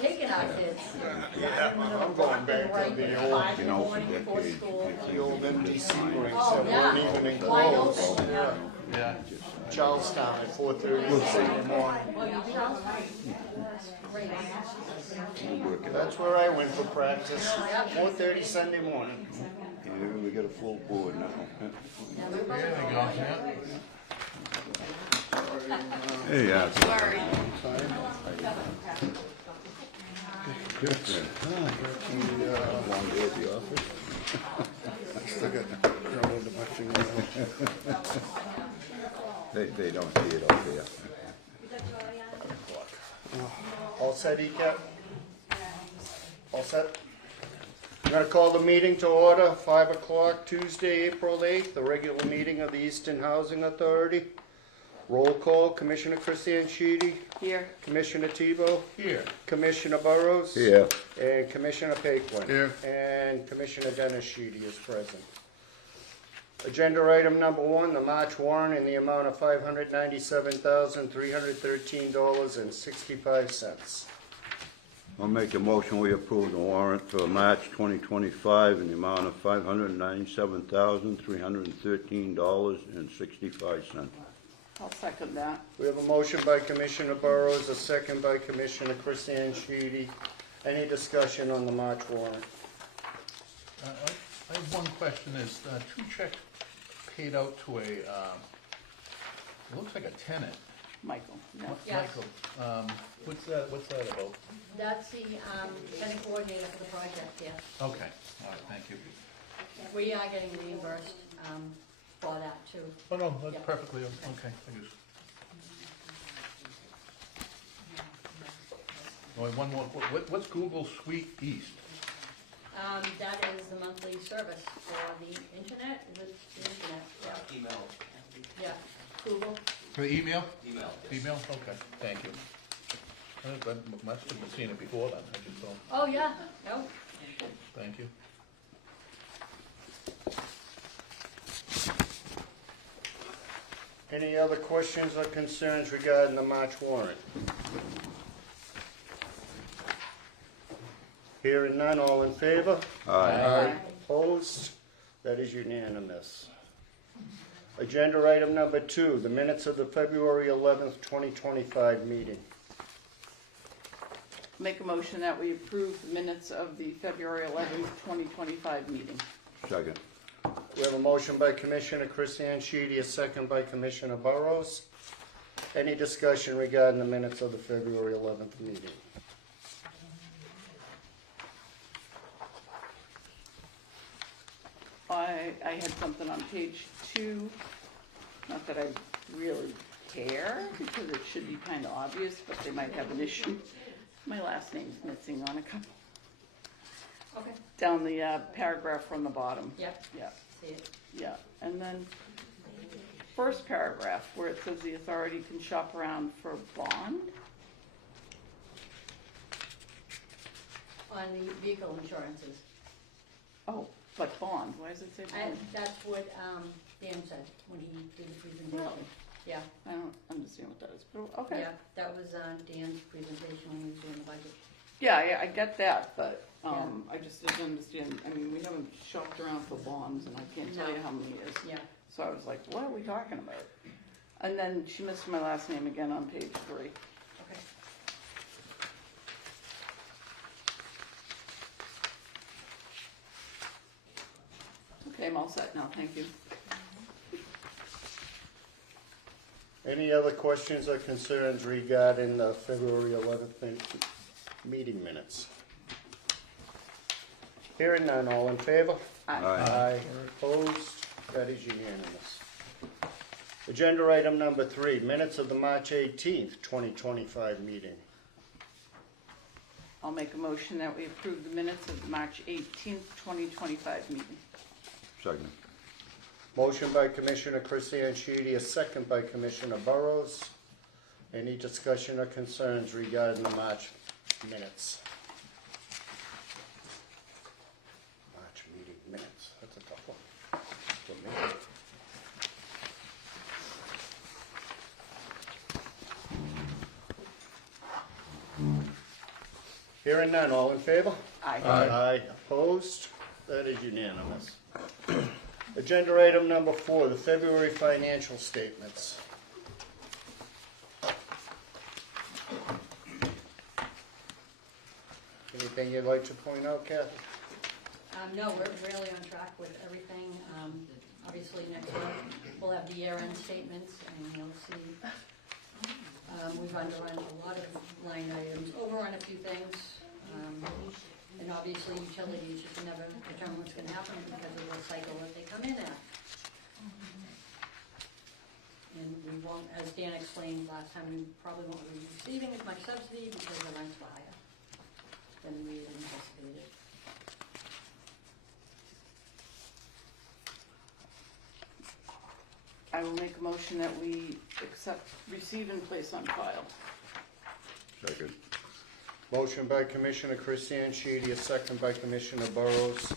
taking our kids. I'm going back to the old, 5 in the morning before school. the old MDC rinks Oh, that yeah. weren't even Wide enclosed. open, yeah. Yeah. Charlestown at 4:30 Sunday morning. Well, you tell Great. That's where I went for practice, 4:30 Sunday morning. Here we got a full board now. There we go, yeah. Hey, yeah. Sorry. Long day at the office. Still got trouble with my fingernails. They don't see it up there. All set, ECAT? All set? I'm gonna call the meeting to order, 5 o'clock, Tuesday, April 8th, the regular meeting of the Easton Housing Authority. Roll call, Commissioner Christian Sheedy, Here. Commissioner Tebow, Here. Commissioner Burrows. Here. And Commissioner Paquin. Here. And Commissioner Dennis Sheedy is present. Agenda item number 1, the March warrant in the amount of $597,313.65. I'll make a motion, we approve the warrant for March 2025 in the amount of $597,313.65. I'll second that. We have a motion by Commissioner Burrows, a second by Commissioner Christian Sheedy. Any discussion on the March warrant? I have one question, is 2 checks paid out to it looks like a tenant. Michael, yeah. Yes. Michael, what's that about? That's the tenant coordinator for the project, yeah. Okay, all right, thank you. We are getting reimbursed for that too. Oh, no, that's Yeah. perfectly, okay, I just. Oh, and one more, what's Google Suite East? That is the monthly service for the internet, is it the internet? Yeah. Email. Yeah, Google. For the email? Email. Email, okay, thank you. I must have seen it before then, I just don't, Oh, yeah, no, thank you. Any other questions or concerns regarding the March warrant? Hearing none, all in favor? Aye. Opposed? That is unanimous. Agenda item number 2, the minutes of the February 11th, 2025 meeting. Make a motion that we approve the minutes of the February 11th, 2025 meeting. Second. We have a motion by Commissioner Christian Sheedy, a second by Commissioner Burrows. Any discussion regarding the minutes of the February 11th meeting? I had something on page 2, not that I really care, because it should be kind of obvious, but they might have an issue. My last name's missing on a couple, okay, down the paragraph from the bottom. yep, Yeah, see it. yeah, and then first paragraph, where it says the authority can shop around for bond. On the vehicle insurances. Oh, but bond, why does it say And bond? that's what Dan said when he did the presentation. Really? Yeah, I don't understand what that is, but okay. yeah, that was Dan's presentation when he was doing the budget. Yeah, I get that, but, Yeah. I just didn't understand, I mean, we haven't shopped around for bonds, and I can't tell you No. how many years. Yeah, So I was like, what are we talking about? And then she missed my last name again on page 3. okay. Okay, I'm all set now, thank you. Any other questions or concerns regarding the February 11th meeting minutes? Hearing none, all in favor? Aye. Opposed? That is unanimous. Agenda item number 3, minutes of the March 18th, 2025 meeting. I'll make a motion that we approve the minutes of the March 18th, 2025 meeting. Second. Motion by Commissioner Christian Sheedy, a second by Commissioner Burrows. Any discussion or concerns regarding the March minutes? March meeting minutes, that's a tough one for me. Hearing none, all in favor? Aye. Aye. Opposed? That is unanimous. Agenda item number 4, the February financial statements. Anything you'd like to point out, Kathy? No, we're really on track with everything. Obviously, next month, we'll have the year-end statements, and you'll see, we've underrun a lot of line items, overrun a few things. And obviously, utilities, you can never determine what's gonna happen because of the cycle that they come in at. And we won't, as Dan explained last time, we probably won't be receiving as much subsidy because the rents were higher than we had anticipated. I will make a motion that we accept, receive, and place on file. Second. Motion by Commissioner Christian Sheedy, a second by Commissioner Burrows.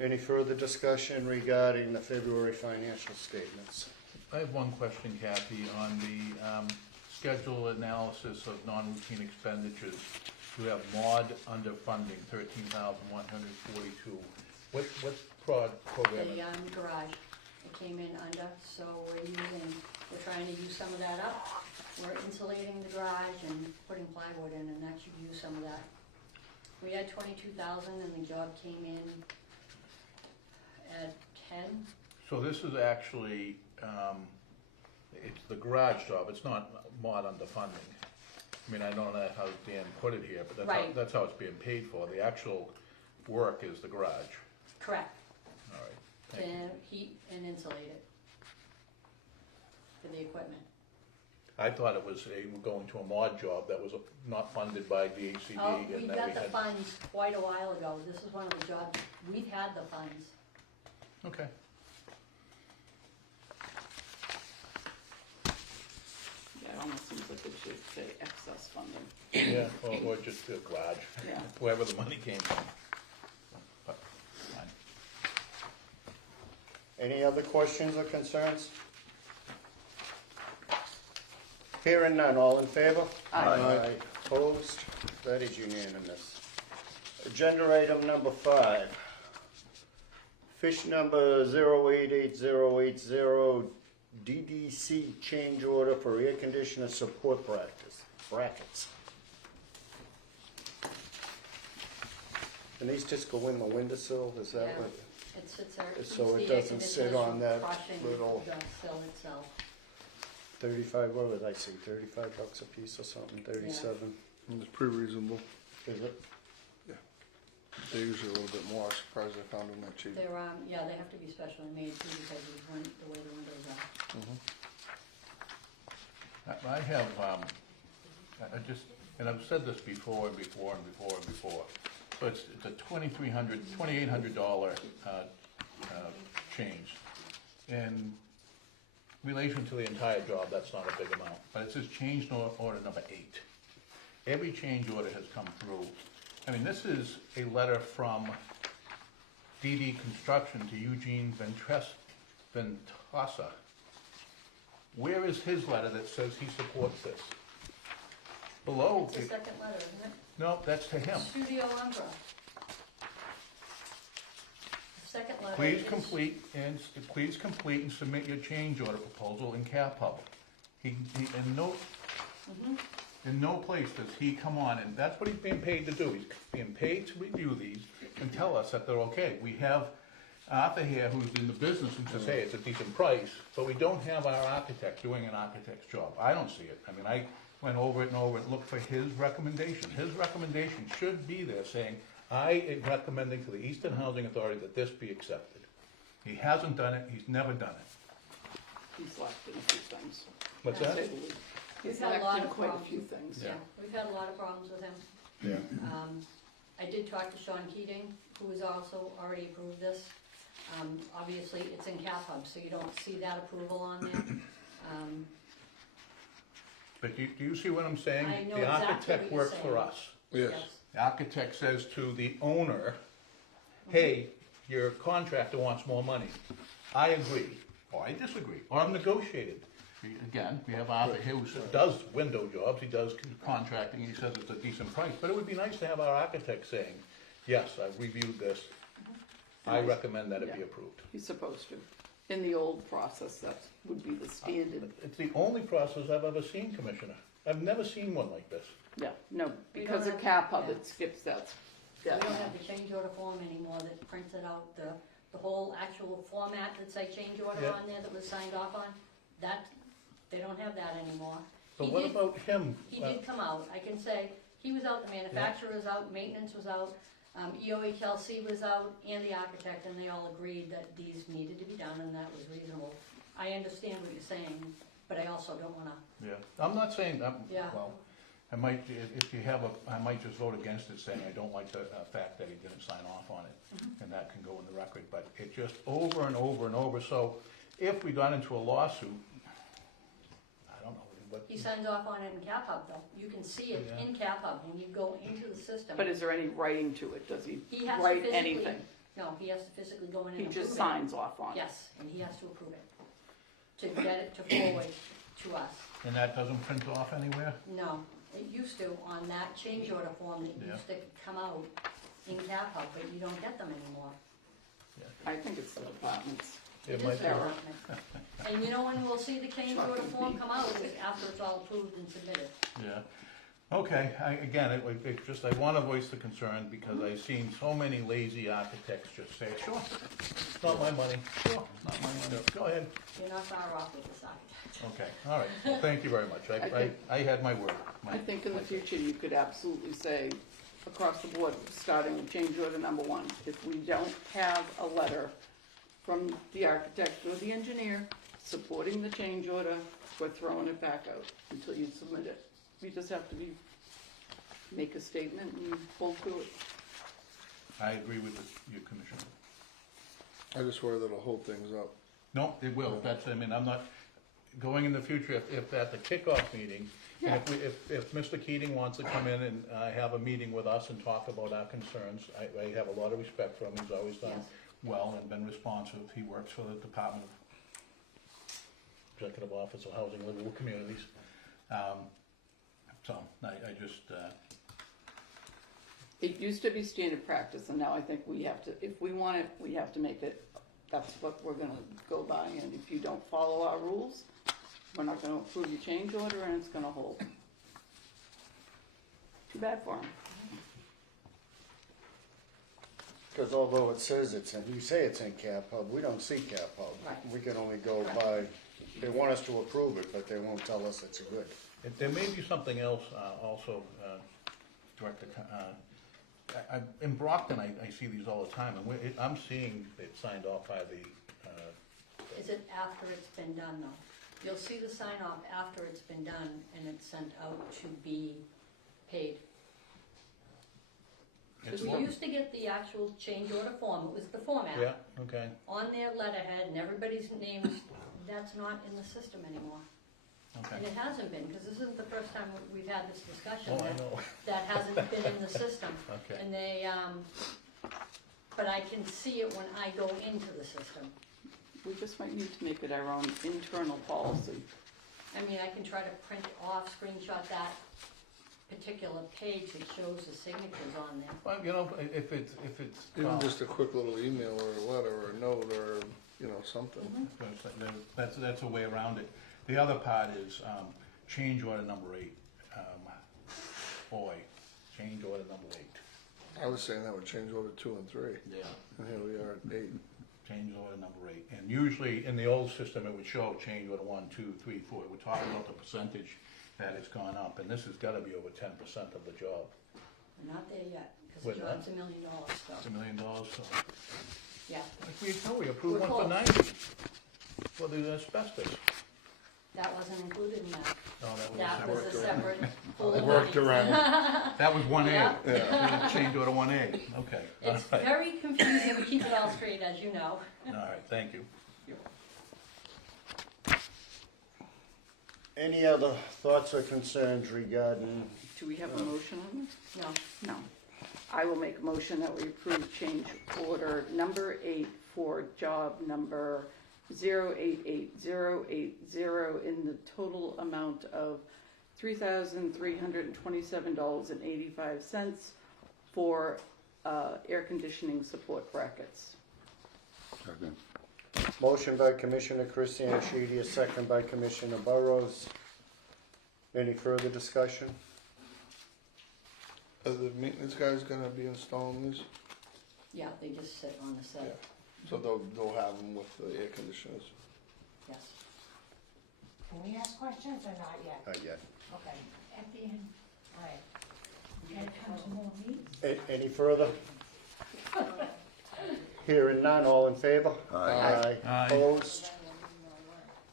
Any further discussion regarding the February financial statements? I have one question, Kathy, on the schedule analysis of non-routine expenditures. You have mod underfunding, 13,142. What program? The garage, it came in under, so we're trying to use some of that up. We're insulating the garage and putting plywood in, and that should use some of that. We had 22,000 and the job came in at 10. So this is actually, it's the garage job, it's not mod underfunding. I mean, I don't know how Dan put it here, but Right. that's how it's being paid for. The actual work is the garage. Correct. All right, thank you. To heat and insulate it for the equipment. I thought it was going to a mod job that was not funded by DHCD. Oh, and we that got we the had. funds quite a while ago. This is one of the jobs, we've had the funds. Okay. Yeah, it almost seems like it should say excess funding. Yeah, or just the garage, Yeah. wherever the money came from. But, fine. Any other questions or concerns? Hearing none, all in favor? Aye. Opposed? That is unanimous. Agenda item number 5. Fish number 088080 DDC change order for air conditioner support brackets. And these just go in the windowsill, is that Yeah. what? It sits there. So keeps it the air doesn't sit conditioners on from that crushing little- the sill itself. 35, what did I see, $35 a piece or something, 37? It's pretty reasonable. Is it? They're usually a little bit more. I'm surprised I found them that cheap. They're, yeah, they have to be specially made too because of the way the windows are. I have, I just, and I've said this before and before and before and before, so it's a $2,800 change. In relation to the entire job, that's not a big amount, but it says change order number 8. Every change order has come through. I mean, this is a letter from DD Construction to Eugene Ventosa. Where is his letter that says he supports this? Below, It's the second letter, isn't it? no, that's to him. Studio Umbra. The second letter Please is- complete and submit your change order proposal in CAPUB. In no place does he come on, and that's what he's being paid to do. He's being paid to review these and tell us that they're okay. We have Arthur here who's in the business and says, hey, it's a decent price, but we don't have our architect doing an architect's job. I don't see it. I mean, I went over it and over it and looked for his recommendation. His recommendation should be there saying, I am recommending to the Easton Housing Authority that this be accepted. He hasn't done it, he's never done it. He's left in a few things. What's to that? say the least. We've He's had a left lot in of quite a problems. few things. Yeah, we've had a lot of problems with him. Yeah. I did talk to Sean Keating, who has also already approved this. Obviously, it's in CAPUB, so you don't see that approval on there. But do you see what I'm saying? I know The exactly architect what you're works for saying. us. Yes. The architect says to the owner, hey, your contractor wants more money. I agree, or I disagree, or I've negotiated. Again, we have Arthur here who does window jobs, he does contracting, he says it's a decent price, but it would be nice to have our architect saying, yes, I've reviewed this, I recommend that it be Yeah. approved. He's supposed to. In the old process, that would be the standard. It's the only process I've ever seen, Commissioner. I've never seen one like this. Yeah, no, We because don't of have- CAP hub, yeah. it skips that. We don't have the change order form anymore that printed out the whole actual format that say change order Yeah. on there that was signed off on. That, they don't have that anymore. So He what did- about him? He did come out, I can say, he was out, the manufacturer was out, maintenance was out, EOHLC was out, and the architect, and they all agreed that these needed to be done, and that was reasonable. I understand what you're saying, but I also don't wanna, Yeah, I'm not saying, Yeah. well, I might, if you have I might just vote against it, saying I don't like the fact that he didn't sign off on it, Mm-hmm. and that can go in the record, but it just over and over and over, so if we got into a lawsuit, I don't know, but, he signs off on it in Cap Hub though, you can see it Yeah. in Cap Hub, when you go into the system. But is there any writing to it? Does he He has to write physically, anything? no, he has to physically go in and He approve it. just signs off on it? Yes, and he has to approve it, to get it to forward to us. and that doesn't print off anywhere? No, it used to on that change order form that Yeah. used to come out in Cap Hub, but you don't get them anymore. I think it's the departments. It It might is be. their document. And you know when we'll see the change order form come out, is after it's all approved and submitted. Yeah, okay, again, it just, I wanna voice the concern, because I've seen so many lazy architects just say, sure, it's not my money, sure, not my money, go ahead. You're not far off with this architect. Okay, all right, well, thank you very much, I had my word. I think in the future, you could absolutely say, across the board, starting with change order number 1, if we don't have a letter from the architect or the engineer supporting the change order, we're throwing it back out until you submit it. You just have to make a statement and hold to it. I agree with you, Commissioner. I just worry that'll hold things up. No, it will, that's, I mean, I'm not, going in the future, if at the kickoff meeting, and if Mr. Keating wants to come in and have a meeting with us and talk about our concerns, I have a lot of respect for him, he's always done Yes. well and been responsive, he works for the Department of Executive Office of Housing and Livable Communities. So, I just, It used to be standard practice, and now I think we have to, if we want it, we have to make it, that's what we're gonna go by, and if you don't follow our rules, we're not gonna approve your change order, and it's gonna hold. Too bad for them. Because although it says it's in, you say it's in Cap Hub, we don't see Cap Hub. Right. We can only go by, they want us to approve it, but they won't tell us it's good. there may be something else also, Director, in Brockton, I see these all the time, and I'm seeing it signed off by the, Is it after it's been done though? You'll see the sign off after it's been done and it's sent out to be paid. it's We one, used to get the actual change order form, it was the format. yeah, okay. On their letterhead and everybody's names, that's not in the system anymore. Okay. And it hasn't been, because this isn't the first time we've had this discussion. Oh, I that- know. That hasn't been in the system. Okay. And they, but I can see it when I go into the system. We just might need to make it our own internal policy. I mean, I can try to print off, screenshot that particular page that shows the signatures on there. Well, you know, if it's. Even just a quick little email or a letter or a note or, something. That's a way around it. The other part is, change order number 8. Boy, change order number 8. I was saying that would change order 2 and 3, Yeah. and here we are at 8. Change order number 8. And usually, in the old system, it would show change order 1, 2, 3, 4. We're talking about the percentage that has gone up, and this has gotta be over 10% of the job. We're not there yet, because We're the not? job's $1 million, so, It's $1 million, so. yeah. We approved We're one for close. 90, for the asbestos. That wasn't included in that. No, That was a worked separate pool It of worked money. around. That was 1A. Yeah. Change order 1A, okay. All It's right. very confusing to keep it all straight, as you know. All right, thank you. Any other thoughts or concerns regarding, Do we have a motion on this? No, No. I will make a motion that we approve change order number 8 for job number 08880 in the total amount of $3,327.85 for air conditioning support brackets. Second. Motion by Commissioner Christian Sheedy, a second by Commissioner Burrows. Any further discussion? Are the maintenance guys gonna be installing these? Yeah, they just sit on the set, So they'll have them with the air conditioners. yes. Can we ask questions or not yet? Not yet. Okay, at the end. All right. Can it come to more meetings? Any further? Hearing none, all in favor? Aye. Aye. Opposed?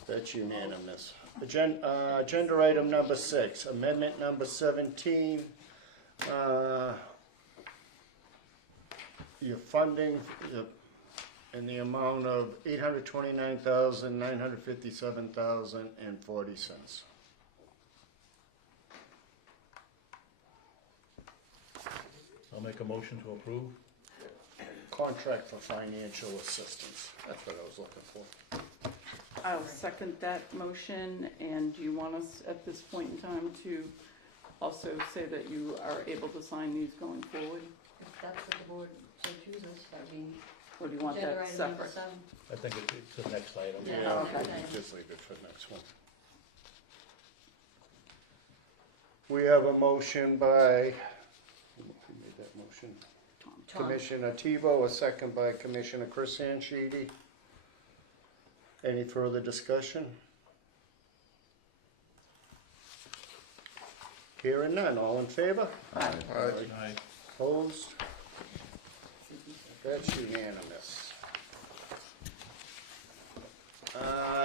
That's unanimous. Agenda item number 6, amendment number 17. Your funding in the amount of $829,957.40. I'll make a motion to approve. Contract for financial assistance. That's what I was looking for. I'll second that motion, and do you want us at this point in time to also say that you are able to sign these going forward? If that's what the board so chooses, that would be Or do you want agenda that item number separate? 7. I think it's the next item. Yeah. Okay. Just leave it for the next one. We have a motion by, who made that motion? Tom. Commissioner Tebow, a second by Commissioner Christian Sheedy. Any further discussion? Hearing none, all in favor? Aye. Alright, Aye. Opposed? That's unanimous.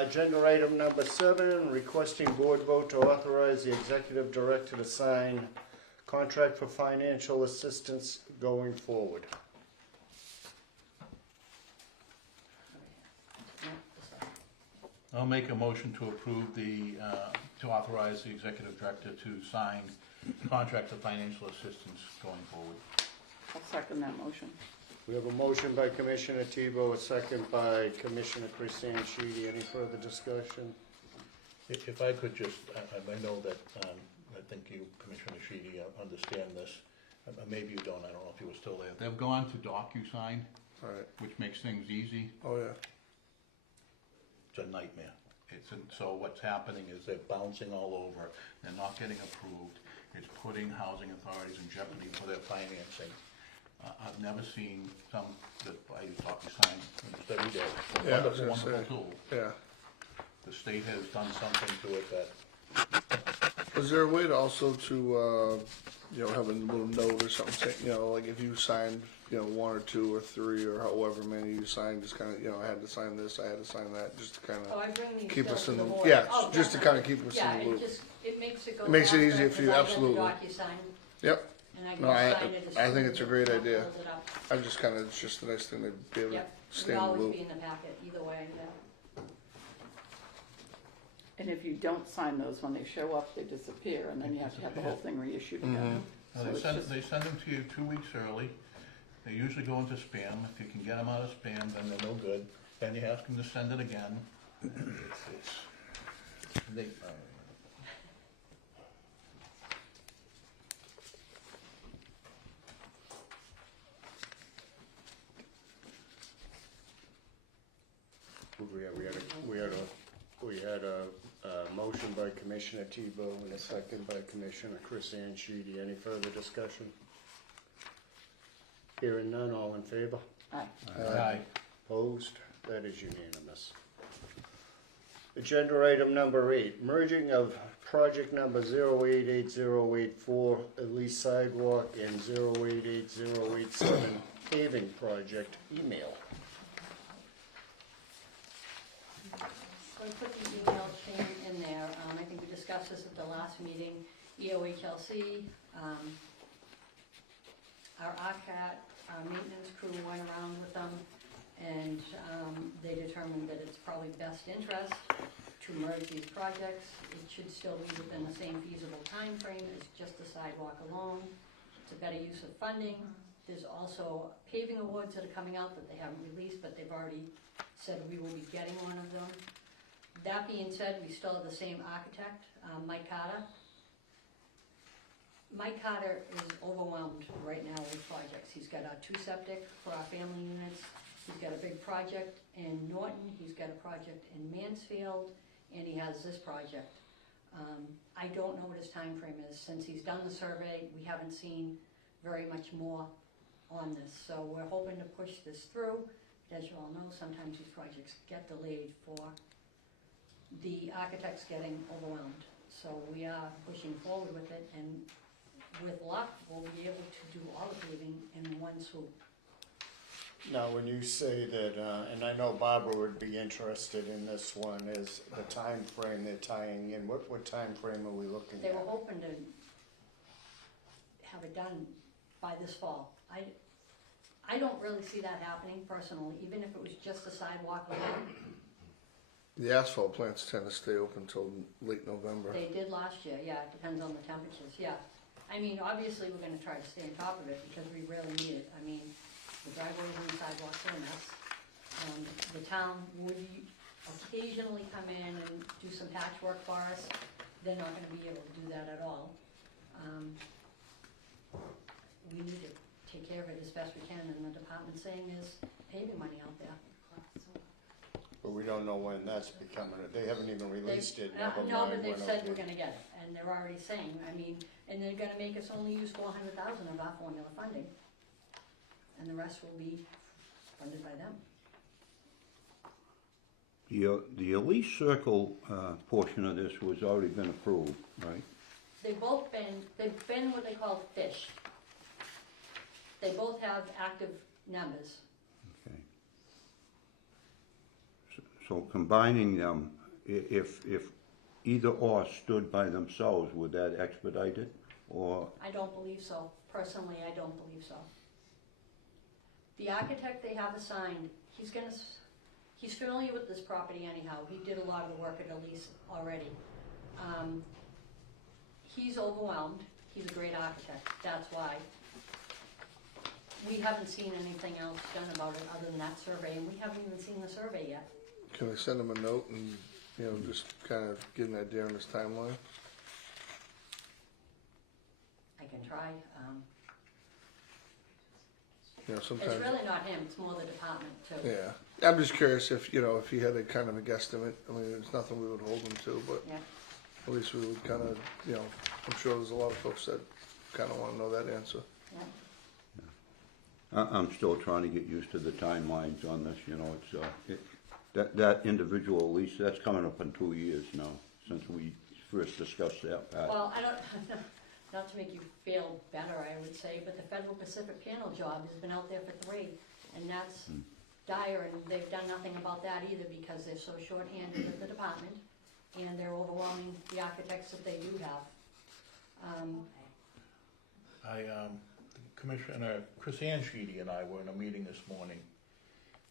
Agenda item number 7, requesting board vote to authorize the executive director to sign contract for financial assistance going forward. I'll make a motion to approve to authorize the executive director to sign contract for financial assistance going forward. I'll second that motion. We have a motion by Commissioner Tebow, a second by Commissioner Christian Sheedy. Any further discussion? If I could just, I know that, I think you, Commissioner Sheedy, understand this. Maybe you don't, I don't know if you were still there. They've gone to DocuSign, alright, which makes things easy. oh yeah. It's a nightmare. So what's happening is they're bouncing all over, they're not getting approved. It's putting housing authorities in jeopardy for their financing. I've never seen some that I DocuSign almost every day. It's a Yeah, I was wonderful, gonna say. wonderful tool. Yeah. The state has done something to it that, Is there a way to also to, have a little note or something saying, like if you signed, 1 or 2 or 3 or however many you signed, just kind of, I had to sign this, I had to sign that, just to kind Oh, of I bring these keep still us to in the the, board. yeah, Oh, just to definitely. kind of keep us Yeah, in the it loop. just, it makes it go It makes it faster, easier for you, 'cause I go to absolutely. DocuSign, Yep, and I No, can I- sign it as I think soon it's a as great it idea. pulls it up. I'm just kind of, it's just a nice thing to be able to Yep, stay it'll in the always loop. be in the packet, either way, yeah. And if you don't sign those, when they show up, they disappear, and then you have to have the whole thing reissued again. So they it's just- send them to you 2 weeks early. They usually go into spam. If you can get them out of spam, then they're no good. Then you ask them to send it again. They, We had a motion by Commissioner Tebow and a second by Commissioner Christian Sheedy. Any further discussion? Hearing none, all in favor? Aye. aye. Opposed? That is unanimous. Agenda item number 8, merging of project number 088084, at least sidewalk, and 088087 paving project, email. So I put the email chain in there, I think we discussed this at the last meeting, EOHLC, our ECAT, our maintenance crew went around with them, and they determined that it's probably best interest to merge these projects. It should still be within the same feasible time frame as just the sidewalk alone. It's a better use of funding. There's also paving awards that are coming out that they haven't released, but they've already said we will be getting one of them. That being said, we still have the same architect, Mike Carter. Mike Carter is overwhelmed right now with projects. He's got 2 septic for our family units. He's got a big project in Norton. He's got a project in Mansfield, and he has this project. I don't know what his time frame is. Since he's done the survey, we haven't seen very much more on this. So we're hoping to push this through. As you all know, sometimes these projects get delayed for the architects getting overwhelmed. So we are pushing forward with it, and with luck, we'll be able to do all the paving in one swoop. Now, when you say that, and I know Barbara would be interested in this one, is the time frame they're tying in. What time frame are we looking They at? were hoping to have it done by this fall. I don't really see that happening personally, even if it was just a sidewalk alone. The asphalt plants tend to stay open till late November. They did last year, yeah, it depends on the temperatures, yeah. I mean, obviously, we're gonna try to stay on top of it because we really need it. I mean, the driveways and the sidewalks are a mess. The town would occasionally come in and do some patchwork for us. They're not gonna be able to do that at all. We need to take care of it as best we can, and the department's saying there's paving money out there. But we don't know when that's becoming, they haven't even released it, never mind. No, but they've when said it'll we're be. gonna get it, and they're already saying, I mean, and they're gonna make us only use 400,000 of our formula funding. And the rest will be funded by them. The Elise Circle portion of this was already been approved, right? They've been what they call fish. They both have active numbers. Okay. So combining them, if either or stood by themselves, would that expedite it? Or, I don't believe so. Personally, I don't believe so. The architect they have assigned, he's familiar with this property anyhow. He did a lot of the work at Elise already. He's overwhelmed. He's a great architect, that's why. We haven't seen anything else done about it other than that survey, and we haven't even seen the survey yet. Can we send him a note and, just kind of get an idea on his timeline? I can try. Sometimes. It's really not him, it's more the department too. Yeah, I'm just curious if if he had a kind of a guesstimate. I mean, it's nothing we would hold him to, but Yeah. at least we would kind of, I'm sure there's a lot of folks that kind of want to know that answer. Yeah. I'm still trying to get used to the timelines on this, it's, that individual lease, that's coming up in 2 years now, since we first discussed that. Well, I don't, not to make you feel better, I would say, but the Federal Pacific Panel job has been out there for 3, and that's dire, and they've done nothing about that either because they're so short-handed at the department, and they're overwhelming the architects that they do have. Commissioner Chris Anschidi and I were in a meeting this morning,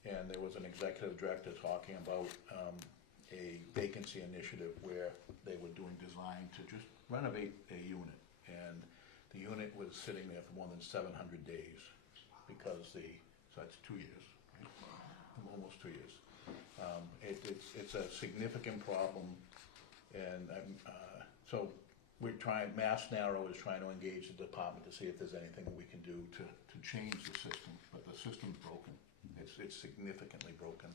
and there was an executive director talking about a vacancy initiative where they were doing design to just renovate a unit, and the unit was sitting there for more than 700 days because so that's 2 years, right? Almost 2 years. It's a significant problem, and so we're trying, Mass Narrow is trying to engage the department to see if there's anything that we can do to change the system, but the system's broken. It's significantly broken.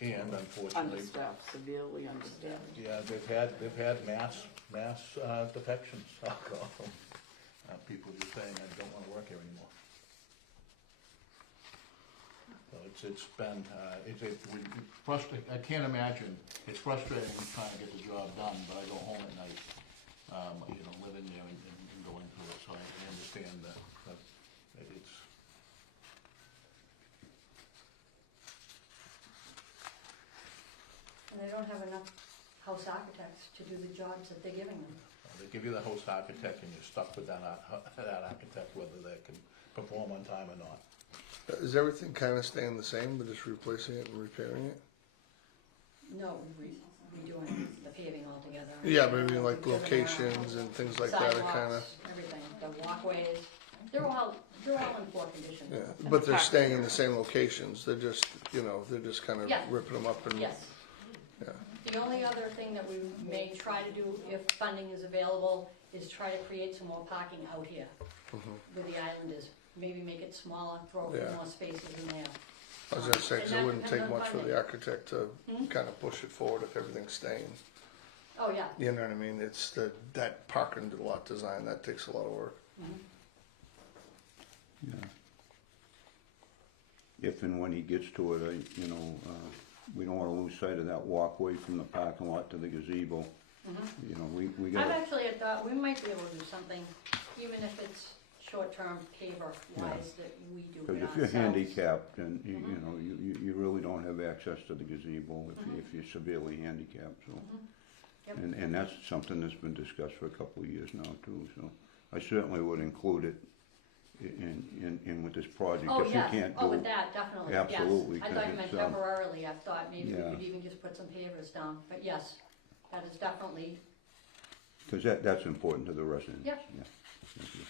And unfortunately, Understaffed, severely understaffed. yeah, they've had mass defections, I'll call them. People just saying, I don't want to work here anymore. So it's been, frustrating. I can't imagine, it's frustrating trying to get the job done, but I go home at night, living there and going through it, so I understand that it's. And they don't have enough house architects to do the jobs that they're giving them. They give you the host architect and you're stuck with that architect, whether they can perform on time or not. Is everything kind of staying the same, but just replacing it and repairing it? No, redoing the paving altogether. Yeah, but I mean, like Everything around. locations and things like that are kind of. Sidewalks, everything, the walkways, They're all in poor condition. Yeah, but they're staying in the same locations, they're just, they're just kind of Yeah. ripping them up and. Yes. Yeah. The only other thing that we may try to do, if funding is available, is try to create some more parking out here where the island is. Maybe make it smaller, throw a few Yeah. more spaces in there. I was gonna say, 'cause And it that wouldn't depends take on much for funding. the architect to kind of push it forward if everything's staying. Oh, yeah. You know what I mean? It's that parking lot design, that takes a lot of work. Yeah. If and when he gets to it, we don't wanna lose sight of that walkway from the parking lot to the gazebo. You know, we I've gotta, actually had thought we might be able to do something, even if it's short-term paver wise, that we do it cause if ourselves. you're handicapped, then, you really don't have access to the gazebo if you're severely handicapped, so. Yep. And that's something that's been discussed for a couple of years now too, so I certainly would include it in with this project. Oh, If you yes, can't oh, do- with that, definitely, yes. Absolutely, I 'cause thought you meant it's, temporarily, I thought maybe we yeah. could even just put some pavers down, but yes, that is definitely, Cause that's important to the residents. Yep. Yeah. Thank you.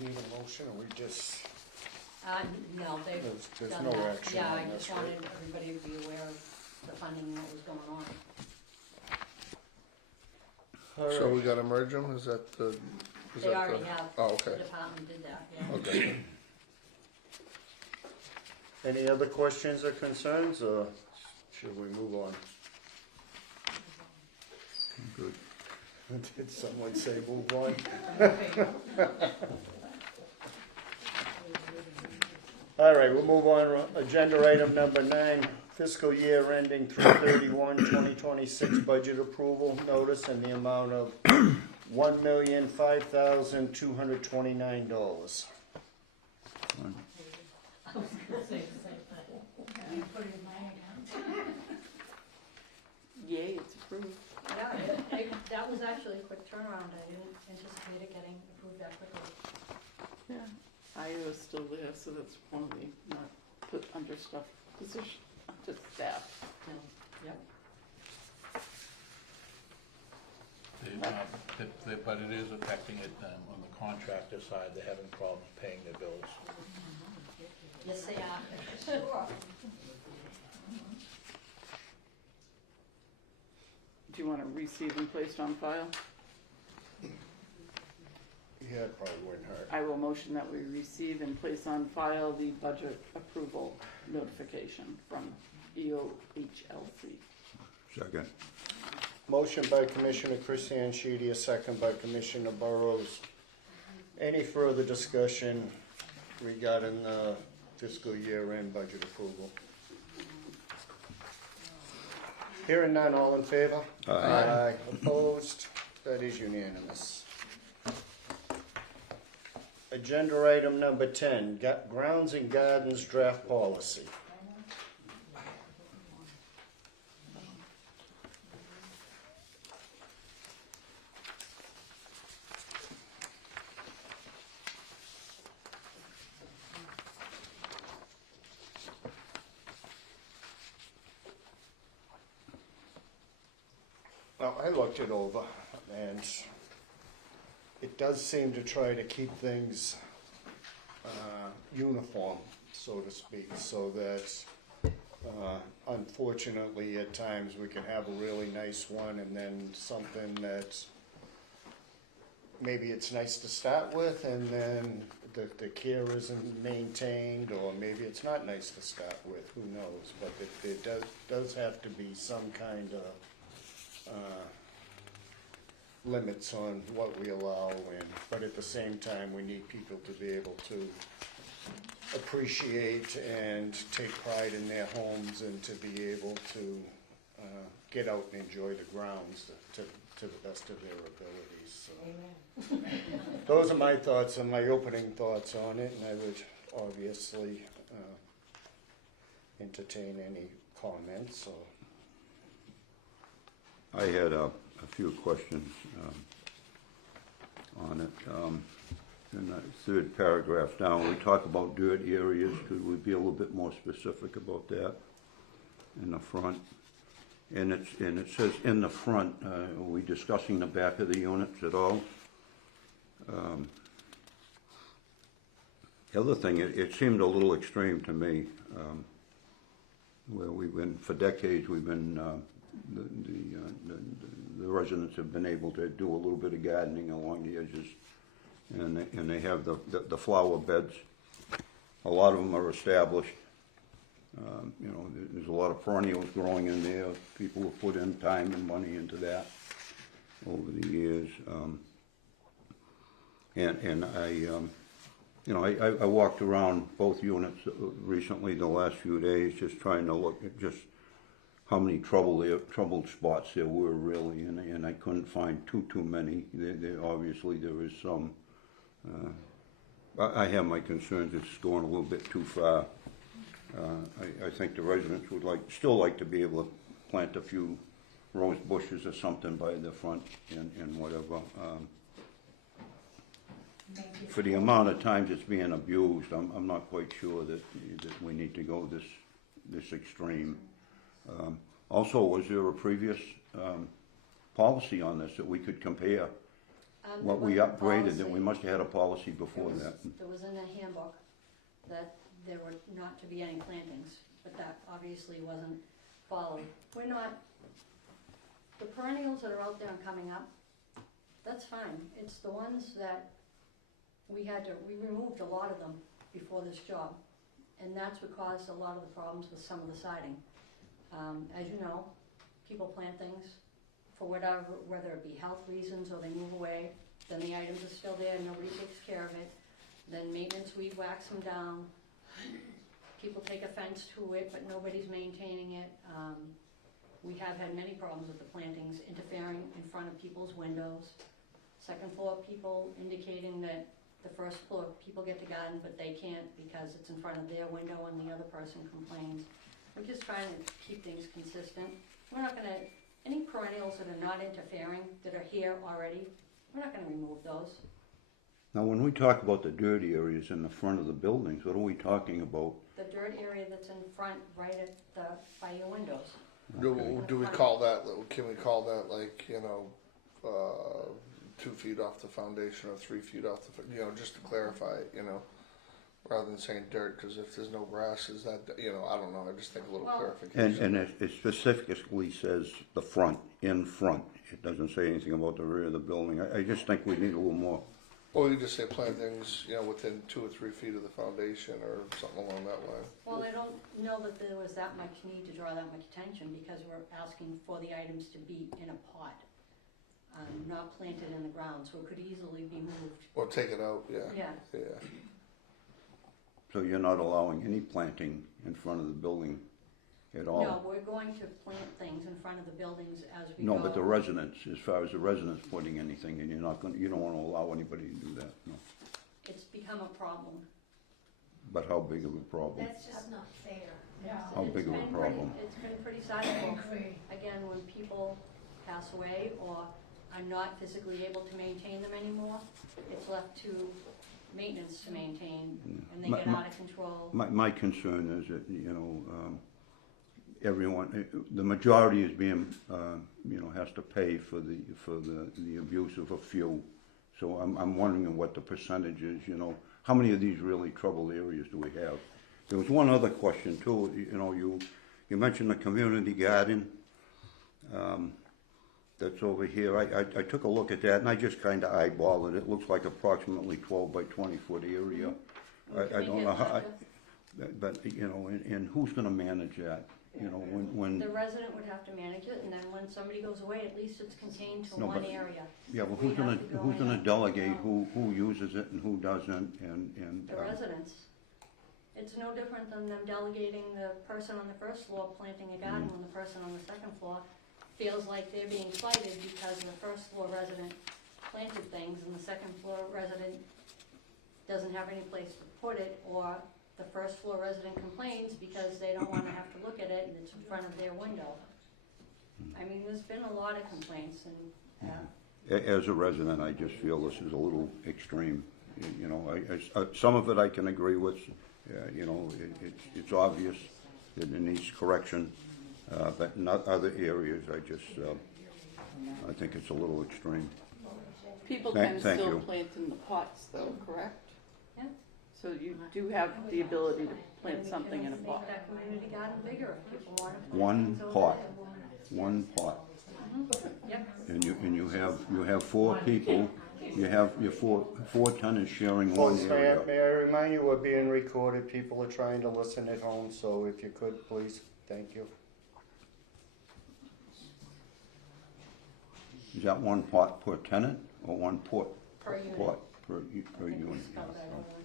We need a motion, or we just, no, they've there's done no that. action Yeah, on I this, just right? wanted everybody to be aware of the funding and what was going on. So we gotta merge them, is that the? is They that already the- have, Oh, the okay, department did that, yeah. okay. Any other questions or concerns, or should we move on? Good. Did someone say move on? All right, we'll move on. Agenda item number 9, fiscal year ending 3/31/2026 budget approval notice in the amount of $1,005,229. I was gonna say the same thing. You put it in my account. Yay, it's approved. Yeah, that was actually a quick turnaround, I didn't anticipate it getting approved that quickly. Yeah, Iowa's still there, so that's one of the not put under stuff position, under staff. Yep. But it is affecting it on the contractor side, they're having problems paying their bills. Yes, they are. Do you want to receive and placed on file? Yeah, it probably wouldn't hurt. I will motion that we receive and place on file the budget approval notification from EOHLC. Second. Motion by Commissioner Chris Sheedy, a second by Commissioner Burrows. Any further discussion regarding the fiscal year-end budget approval? Hearing none, all in favor? Aye. Opposed? That is unanimous. Agenda item number 10, Grounds and Gardens Draft Policy. Well, I looked it over, and it does seem to try to keep things uniform, so to speak, so that unfortunately at times we can have a really nice one and then something that maybe it's nice to start with and then the care isn't maintained, or maybe it's not nice to start with, who knows, but there does have to be some kind of limits on what we allow, but at the same time, we need people to be able to appreciate and take pride in their homes and to be able to get out and enjoy the grounds to the best of their abilities. So. Those are my thoughts and my opening thoughts on it, and I would obviously entertain any comments or. I had a few questions on it. In the third paragraph down, we talk about dirt areas. Could we be a little bit more specific about that in the front? And it says in the front, are we discussing the back of the units at all? The other thing, it seemed a little extreme to me, where we've been, for decades, we've been, the residents have been able to do a little bit of gardening along the edges, and they have the flower beds. A lot of them are established. You know, there's a lot of perennials growing in there. People have put in time and money into that over the years. And I walked around both units recently, the last few days, just trying to look at just how many troubled spots there were really, and I couldn't find too many. Obviously there is some. I have my concerns. It's going a little bit too far. I think the residents would still like to be able to plant a few rose bushes or something by the front and whatever. For the amount of times it's being abused, I'm not quite sure that we need to go this extreme. Also, was there a previous policy on this that we could compare? What we upgraded, that we must have had a policy before that. There was in the handbook that there were not to be any plantings, but that obviously wasn't followed. We're not, the perennials that are out there and coming up, that's fine. It's the ones that we removed a lot of them before this job, and that's what caused a lot of the problems with some of the siding. As you know, people plant things for whatever, whether it be health reasons or they move away, then the items are still there, nobody takes care of it. Then maintenance, weed whacks them down. People take offense to it, but nobody's maintaining it. We have had many problems with the plantings interfering in front of people's windows. Second floor people indicating that the first floor people get to garden, but they can't because it's in front of their window and the other person complains. We're just trying to keep things consistent. We're not gonna, any perennials that are not interfering, that are here already, we're not gonna remove those. Now, when we talk about the dirt areas in the front of the buildings, what are we talking about? The dirt area that's in front, right by your windows. Do we call that, can we call that like, 2 feet off the foundation or 3 feet off the, just to clarify it, rather than saying dirt, because if there's no grass, is that, I don't know, I just think a little clarification. And it specifically says the front, in front. It doesn't say anything about the rear of the building. I just think we need a little more. Or you just say plant things, within 2 or 3 feet of the foundation or something along that line. Well, I don't know that there was that much need to draw that much attention because we're asking for the items to be in a pot, not planted in the ground, so it could easily be moved. Or take it out, yeah. Yeah. So you're not allowing any planting in front of the building at all? No, we're going to plant things in front of the buildings as we go. No, but the residents, as far as the residents putting anything, and you don't want to allow anybody to do that, no. It's become a problem. But how big of a problem? That's just not fair. No. How big of a problem? It's been pretty sizable. I agree. Again, when people pass away or are not physically able to maintain them anymore, it's left to maintenance to maintain, and they get out of control. My concern is that, everyone, the majority is being, has to pay for the abuse of a few. So I'm wondering what the percentage is, how many of these really troubled areas do we have? There was one other question too, you mentioned the community garden, that's over here. I took a look at that and I just kind of eyeballed it. It looks like approximately 12 by 20 foot area. I don't know how, but and who's going to manage that? When the resident would have to manage it, and then when somebody goes away, at least it's contained to No, one but- area. yeah, well, We who's have to go in going to and- delegate who uses it and who doesn't and The residents. It's no different than them delegating the person on the first floor planting a garden when the person on the second floor feels like they're being slighted because the first floor resident planted things and the second floor resident doesn't have any place to put it, or the first floor resident complains because they don't want to have to look at it and it's in front of their window. I mean, there's been a lot of complaints and, As a resident, I just feel this is a little extreme. Some of it I can agree with. It's obvious that it needs correction. But in other areas, I think it's a little extreme. People Thank- can thank still you. plant in the pots though, correct? Yeah. So you do have the ability to plant And we something in can a make pot. that community garden bigger if people want to. One pot. One pot. Yep. And you have 4 people, you have your four tenants sharing one Folks, area. may I remind you, we're being recorded, people are trying to listen at home, so if you could, please, thank you. Is that one pot per tenant or one pot? Per unit. Pot per I think we unit. spelled that yeah. over in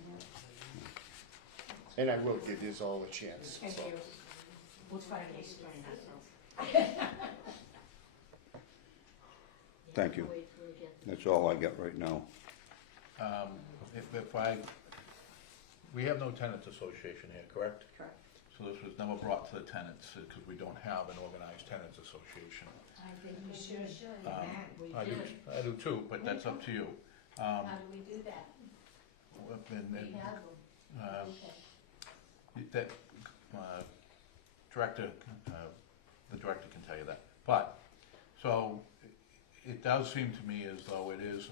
here. And I will give you all a chance. Thank so. you. We'll try to explain ourselves. Thank you. That's all I got right now. We have no tenants association here, correct? Correct. So this was never brought to the tenants, because we don't have an organized tenants association. I think we should. We I did. I do too, but that's up to you. How do we do that? And- We and, have them. that, director, the director can tell you that. But, so, it does seem to me as though it is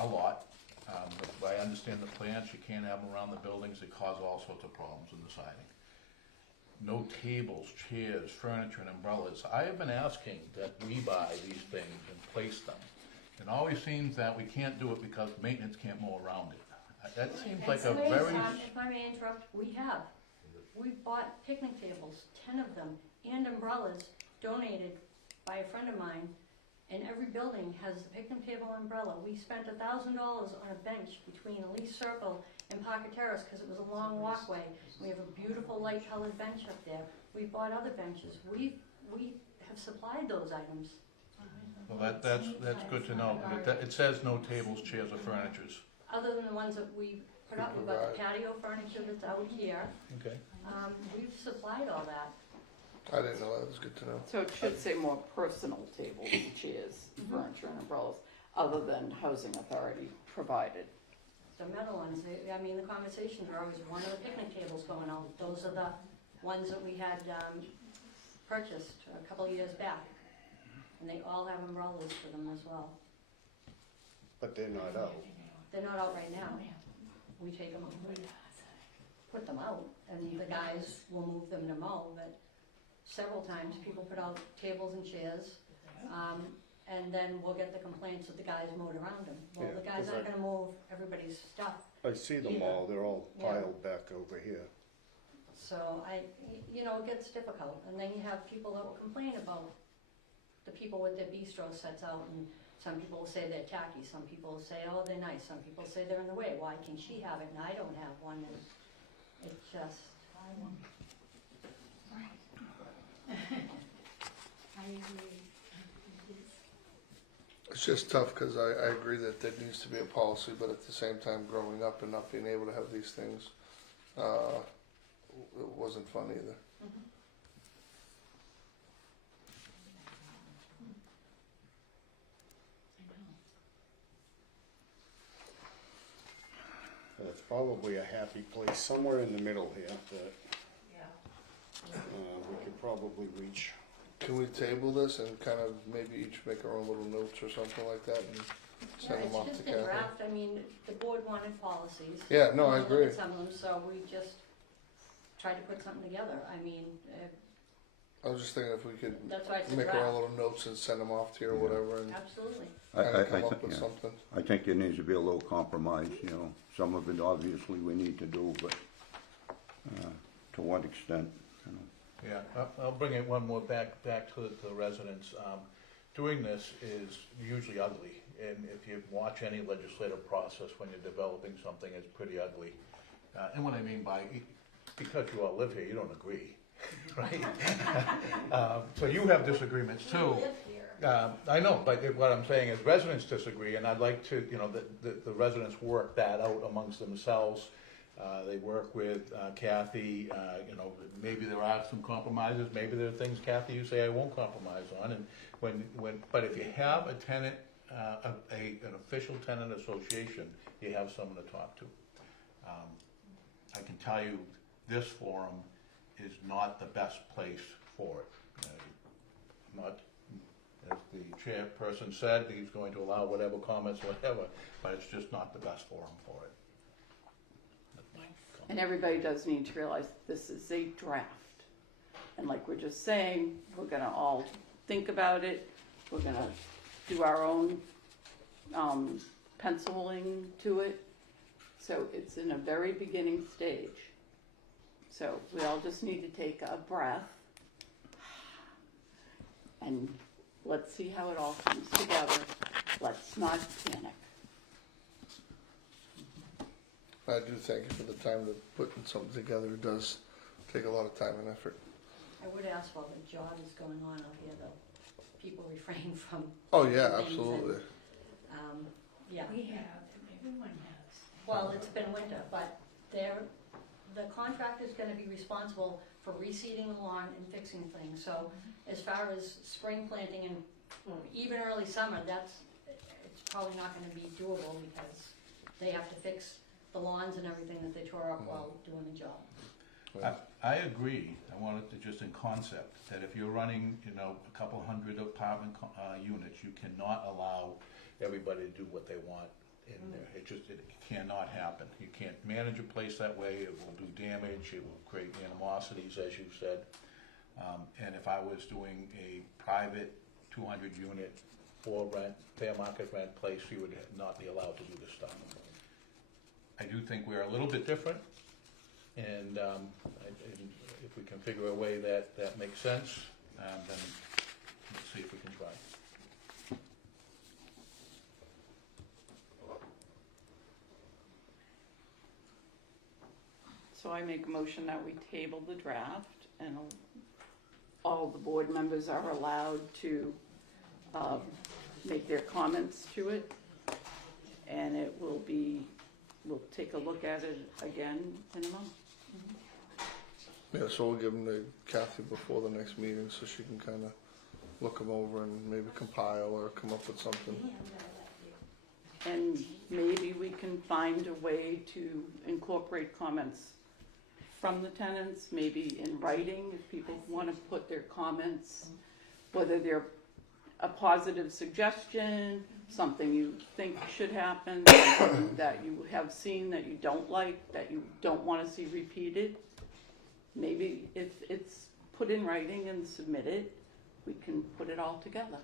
a lot. If I understand the plants, you can't have them around the buildings, they cause all sorts of problems in the siding. No tables, chairs, furniture, and umbrellas. I have been asking that we buy these things and place them. It always seems that we can't do it because maintenance can't mow around it. That seems like a And some very, days, if I may interrupt, we have. We've bought picnic tables, 10 of them, and umbrellas donated by a friend of mine. And every building has the picnic table and umbrella. We spent $1,000 on a bench between Elise Circle and Parker Terrace because it was a long walkway. We have a beautiful light colored bench up there. We bought other benches. We have supplied those items. well, that's good to know. It says no tables, chairs, or furnitures. Other than the ones that we put up, we've got the patio furniture that's out here. Okay. We've supplied all that. I didn't know that. It was good to know. So it should say more personal tables, chairs, furniture, and umbrellas, other than housing authority provided. The metal ones, I mean, the conversations are always, one of the picnic tables going out. Those are the ones that we had purchased a couple of years back. And they all have umbrellas for them as well. But they're not out. They're not out right now. We take them, we put them out, and the guys will move them to mow, but several times people put out tables and chairs, and then we'll get the complaints that the guys mowed around them. Well, Yeah, the guys 'cause aren't gonna move everybody's stuff, I see them Yeah. all, they're all Yeah. piled back over here. so it gets difficult. And then you have people that will complain about the people with their bistro sets out, and some people will say they're tacky, some people will say, oh, they're nice, some people say they're in the way, why can she have it and I don't have one, and it's just, I agree. It's just tough because I agree that there needs to be a policy, but at the same time, growing up and not being able to have these things, it wasn't fun either. It's probably a happy place, somewhere in the middle here, that we could probably reach. Can we table this and kind of maybe each make our own little notes or something like that and yeah, send them it's off to just a Kathy? draft. I mean, the board wanted policies. Yeah, no, I We looked agree. at some of them, so we just tried to put something together. I mean, I was just thinking if we could that's why it's a make our own draft. little notes and send them off to you or Yeah. whatever and Absolutely. kind of come I up think, with yeah. something. I think there needs to be a little compromise, some of it obviously we need to do, but, to what extent, Yeah, I'll bring it one more back to the residents. Doing this is usually ugly, and if you watch any legislative process when you're developing something, it's pretty ugly. And what I mean by, because you all live here, you don't agree, right? So you have disagreements too. I know, but what I'm saying is residents disagree, and I'd like to, the residents work that out amongst themselves. They work with Kathy, maybe there are some compromises, maybe there are things, Kathy, you say I won't compromise on, and but if you have a tenant, an official tenant association, you have someone to talk to. I can tell you, this forum is not the best place for it. Not, as the chairperson said, he's going to allow whatever comments, whatever, but it's just not the best forum for it. That's my comment. And everybody does need to realize this is a draft. And like we're just saying, we're gonna all think about it, we're gonna do our own penciling to it. So it's in a very beginning stage. So we all just need to take a breath and let's see how it all comes together. Let's not panic. I do thank you for the time to putting something together. It does take a lot of time and effort. I would ask while the job is going on out here, though, people refrain from. Oh yeah, things and, absolutely. Yeah, We have, everyone has. well, it's been winter, but the contractor's gonna be responsible for reseeding the lawn and fixing things. So as far as spring planting and even early summer, it's probably not gonna be doable because they have to fix the lawns and everything that they tore up while doing the job. I agree. I wanted to just in concept, that if you're running, a couple hundred apartment units, you cannot allow everybody to do what they want in there. It cannot happen. You can't manage a place that way. It will do damage. It will create animosities, as you said. And if I was doing a private 200 unit for rent, fair market rent place, you would not be allowed to do this stuff. I do think we're a little bit different, and if we can figure a way that makes sense, then let's see if we can try. So I make a motion that we table the draft and all the board members are allowed to make their comments to it. And we'll take a look at it again in a month. Yeah, so we'll give them to Kathy before the next meeting so she can kind of look them over and maybe compile or come up with something. And maybe we can find a way to incorporate comments from the tenants, maybe in writing, if people want to put their comments, whether they're a positive suggestion, something you think should happen, something that you have seen that you don't like, that you don't want to see repeated. Maybe if it's put in writing and submitted, we can put it all together.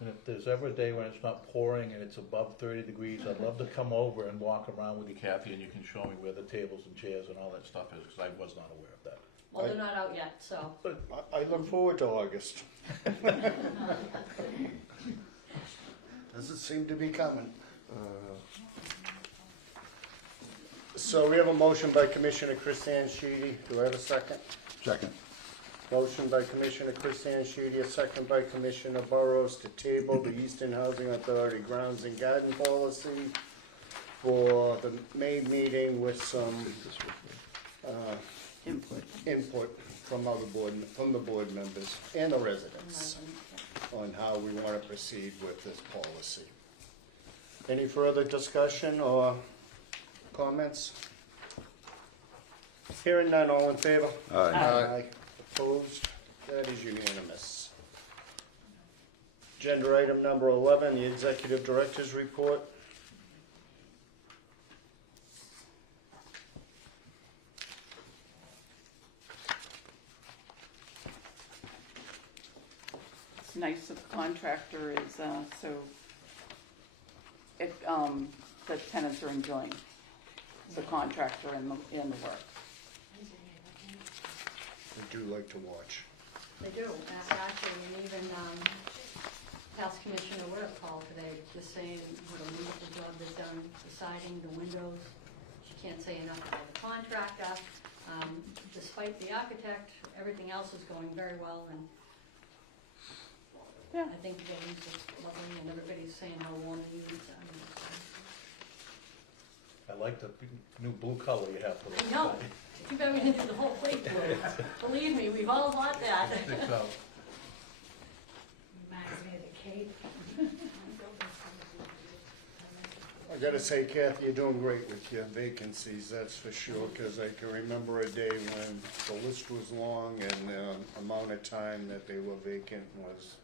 And if there's ever a day when it's not pouring and it's above 30 degrees, I'd love to come over and walk around with you, Kathy, and you can show me where the tables and chairs and all that stuff is, because I was not aware of that. Well, they're not out yet, so. I look forward to August. Doesn't seem to be coming. So we have a motion by Commissioner Chris Sheedy. Do I have a second? Second. Motion by Commissioner Chris Sheedy, a second by Commissioner Burrows to table the Easton Housing Authority Grounds and Garden Policy for the May meeting with some input from the board members and the residents on how we want to proceed with this policy. Any further discussion or comments? Hearing none, all in favor? Aye. Opposed? That is unanimous. Agenda item number 11, the Executive Director's Report. It's nice that the contractor is, so if, the tenants are enjoying the contractor and the work. We do like to watch. They do, actually, and even past Commissioner Wood called today, just saying what a wonderful job they've done, the siding, the windows. She can't say enough about the contractor. Despite the architect, everything else is going very well, and Yeah. I think the building's just lovely, and everybody's saying how warm the units are. I like the new blue color you have for this. I know. Too bad we didn't do the whole plate blue. Believe me, we've all bought that. So, Reminds me of the cave. I gotta say, Kathy, you're doing great with your vacancies, that's for sure, because I can remember a day when the list was long and the amount of time that they were vacant was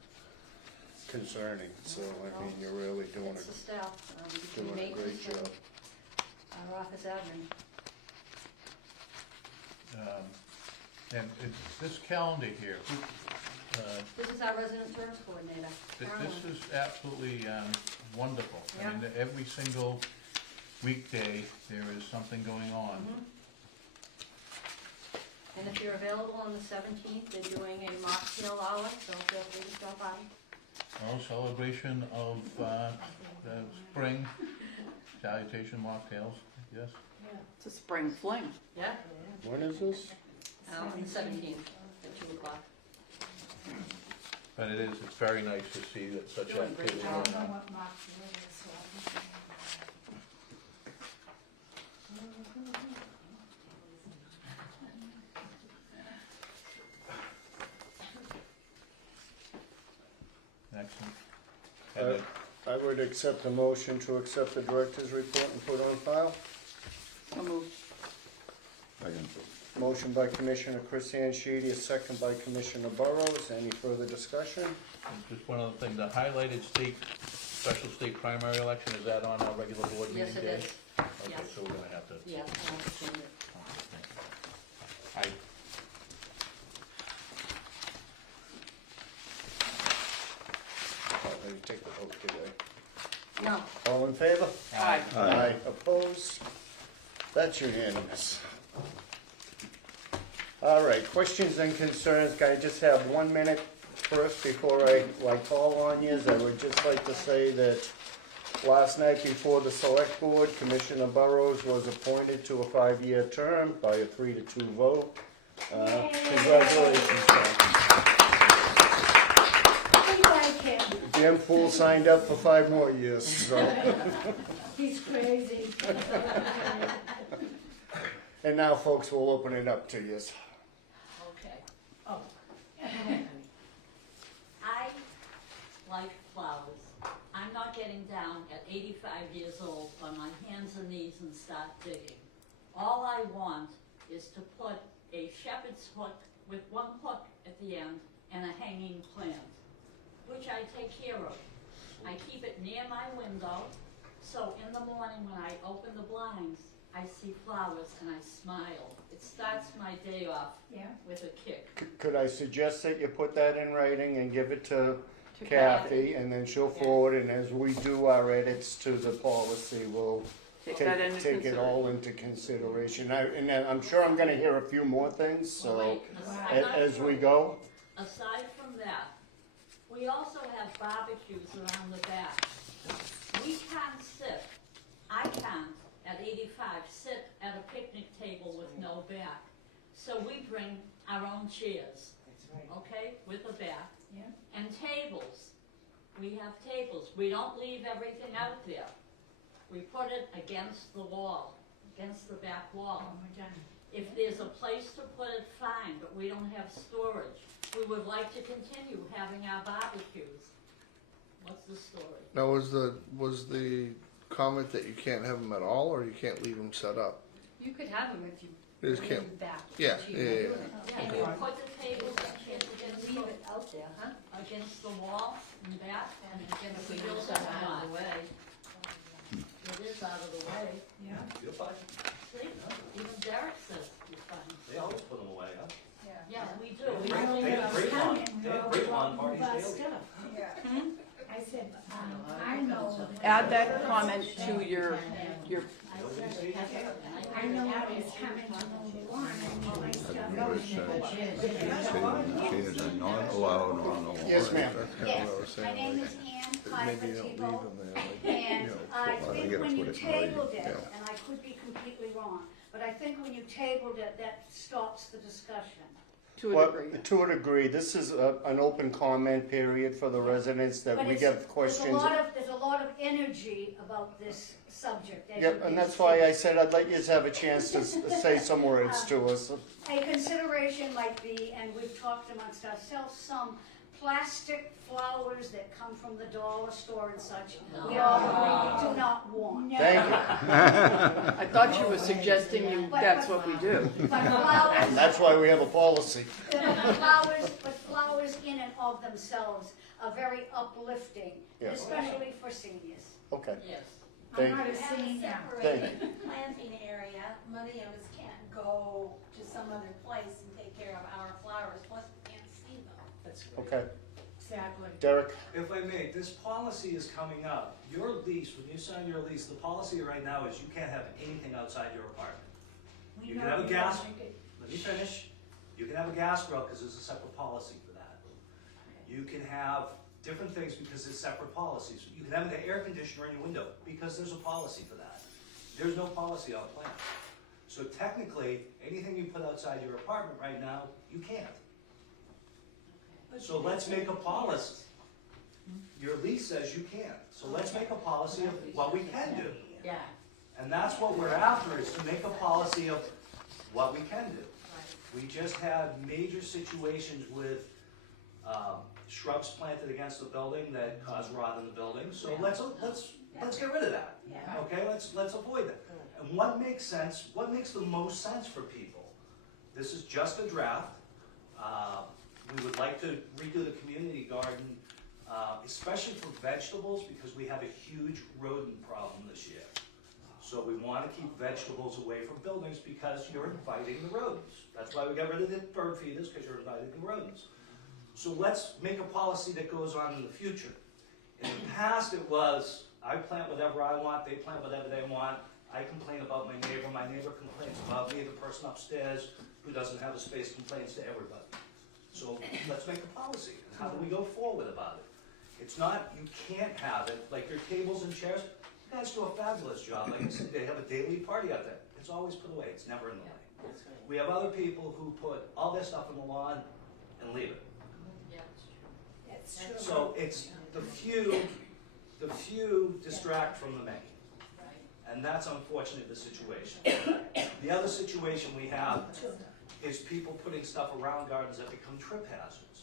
concerning. So, I mean, you're really doing It's the staff, between a great maintenance and job. our office admin. And this calendar here, This is our resident service coordinator, Carolyn. this is absolutely wonderful. I Yeah. mean, every single weekday, there is something going on. Mhm. And if you're available on the 17th, they're doing a mocktail hour, so feel free to stop by. Oh, celebration of the spring, salutation mocktails, yes. It's a spring fling. Yeah? When is this? On the 17th at 2 o'clock. But it's very nice to see that such Doing a great activity. I don't job. know what Mark's word is, so I'm Excellent. Uh, And then- I would accept the motion to accept the director's report and put on file. So moved. Second. Motion by Commissioner Chris Sheedy, a second by Commissioner Burrows. Any further discussion? Just one other thing, the highlighted special state primary election, is that on our regular board meeting Yes, day? it is. Okay, Yes. so we're gonna have to. Yeah, I'll have to change it. I, Oh, you take the vote today. No, All in favor? Aye. Aye. Opposed? That's unanimous. All right, questions and concerns, can I just have 1 minute first before I call on you? I would just like to say that last night before the select board, Commissioner Burrows was appointed to a 5-year term by a 3-2 vote. Congratulations, Tom. I like him. Jim Fool signed up for 5 more years, so. He's crazy. And now, folks, we'll open it up to you. Okay. Oh. I like flowers. I'm not getting down at 85 years old on my hands and knees and start digging. All I want is to put a shepherd's hook with 1 hook at the end and a hanging plant, which I take care of. I keep it near my window, so in the morning when I open the blinds, I see flowers and I smile. It starts my day off Yeah. with a kick. Could I suggest that you put that in writing and give it to To Kathy, and then she'll forward, and as we do our edits to the policy, we'll Take that into take it all into consideration. And then I'm sure I'm gonna hear a few more things, Well, so wait, as we go. Aside from that, we also have barbecues around the back. We can't sit, I can't, at 85, sit at a picnic table with no back. So we bring our own chairs, okay, with a back. Yeah. And tables. We have tables. We don't leave everything out there. We put it against the wall, against the back Oh, wall. we're done. If there's a place to put it, fine, but we don't have storage. We would like to continue having our barbecues. What's the story? Now, was the comment that you can't have them at all, or you can't leave them set up? you could have them if you You just lean can't. back. Yeah, cheap yeah, and yeah, do it. Can you put the tables and chairs against Leave the, it out there, huh? against the wall and back and against the If we building move or that out of not? the way. It is out of the way. Yeah. You're fine. See, even Derek says you're fine. They always put them away, huh? Yeah, we do. We We don't only They let have us great come lawn. in, They we're have all great lawn wrong parties with our daily. stuff. I said, I know. that- Add that comment to your, I know what is coming to mow the lawn, I need my stuff. It says chairs are not allowed on the lawn. Yes, ma'am. That's kind of what I was Yes, my saying. name Like, is Ann maybe you don't leave Piper-Tebow, them there. Like, and you know, I well, they think gotta when you put it in writing, tabled it, yeah. and I could be completely wrong, but I think when you tabled it, that stops the discussion. to a Well, degree. to a degree, this is an open comment period for the residents that But we it's- get questions. There's a lot of energy about this subject, as you Yep, and can that's see. why I said I'd let you have a chance to say some words to us. A consideration might be, and we've talked amongst ourselves, some plastic flowers that come from the dollar store and such, we No. all agree we do not want. Thank you. I thought you were suggesting that's what we do. But flowers, And that's why we have a policy. but flowers in and of themselves are very uplifting, Yeah. especially for seniors. Okay, Yes. thank I'm not you. a senior. Thank you. Planting area, many of us can't go to some other place and take care of our flowers, plus we can't see them. That's great. Okay, Exactly. Derek, If I may, this policy is coming up. Your lease, when you sign your lease, the policy right now is you can't have anything outside your apartment. We You can know have a we gas- don't make it. Let me finish. You can have a gas grill because there's a separate policy for that. You can have different things because there's separate policies. You can have an air conditioner in your window because there's a policy for that. There's no policy on plan. So technically, anything you put outside your apartment right now, you can't. So let's make a policy. Your lease says you can't. So let's make a policy of what we can do. Yeah. And that's what we're after, is to make a policy of what we can do. We just had major situations with shrubs planted against the building that caused rot in the building, so let's get rid of that. Okay, let's avoid that. And what makes sense, what makes the most sense for people? This is just a draft. We would like to redo the community garden, especially for vegetables, because we have a huge rodent problem this year. So we want to keep vegetables away from buildings because you're inviting the rodents. That's why we got rid of the bird feeders, because you're inviting the rodents. So let's make a policy that goes on in the future. In the past, it was, I plant whatever I want, they plant whatever they want. I complain about my neighbor complains about me, the person upstairs who doesn't have a space complains to everybody. So let's make a policy, and how do we go forward about it? It's not, you can't have it, like your tables and chairs, you guys do a fabulous job. Like I said, they have a daily party out there. It's always put away, it's never in the way. We have other people who put all their stuff in the lawn and leave it. Yeah, it's true. It's true. So it's the few distract from the many. Right. And that's unfortunately the situation. The other situation we have is people putting stuff around gardens that become trip hazards.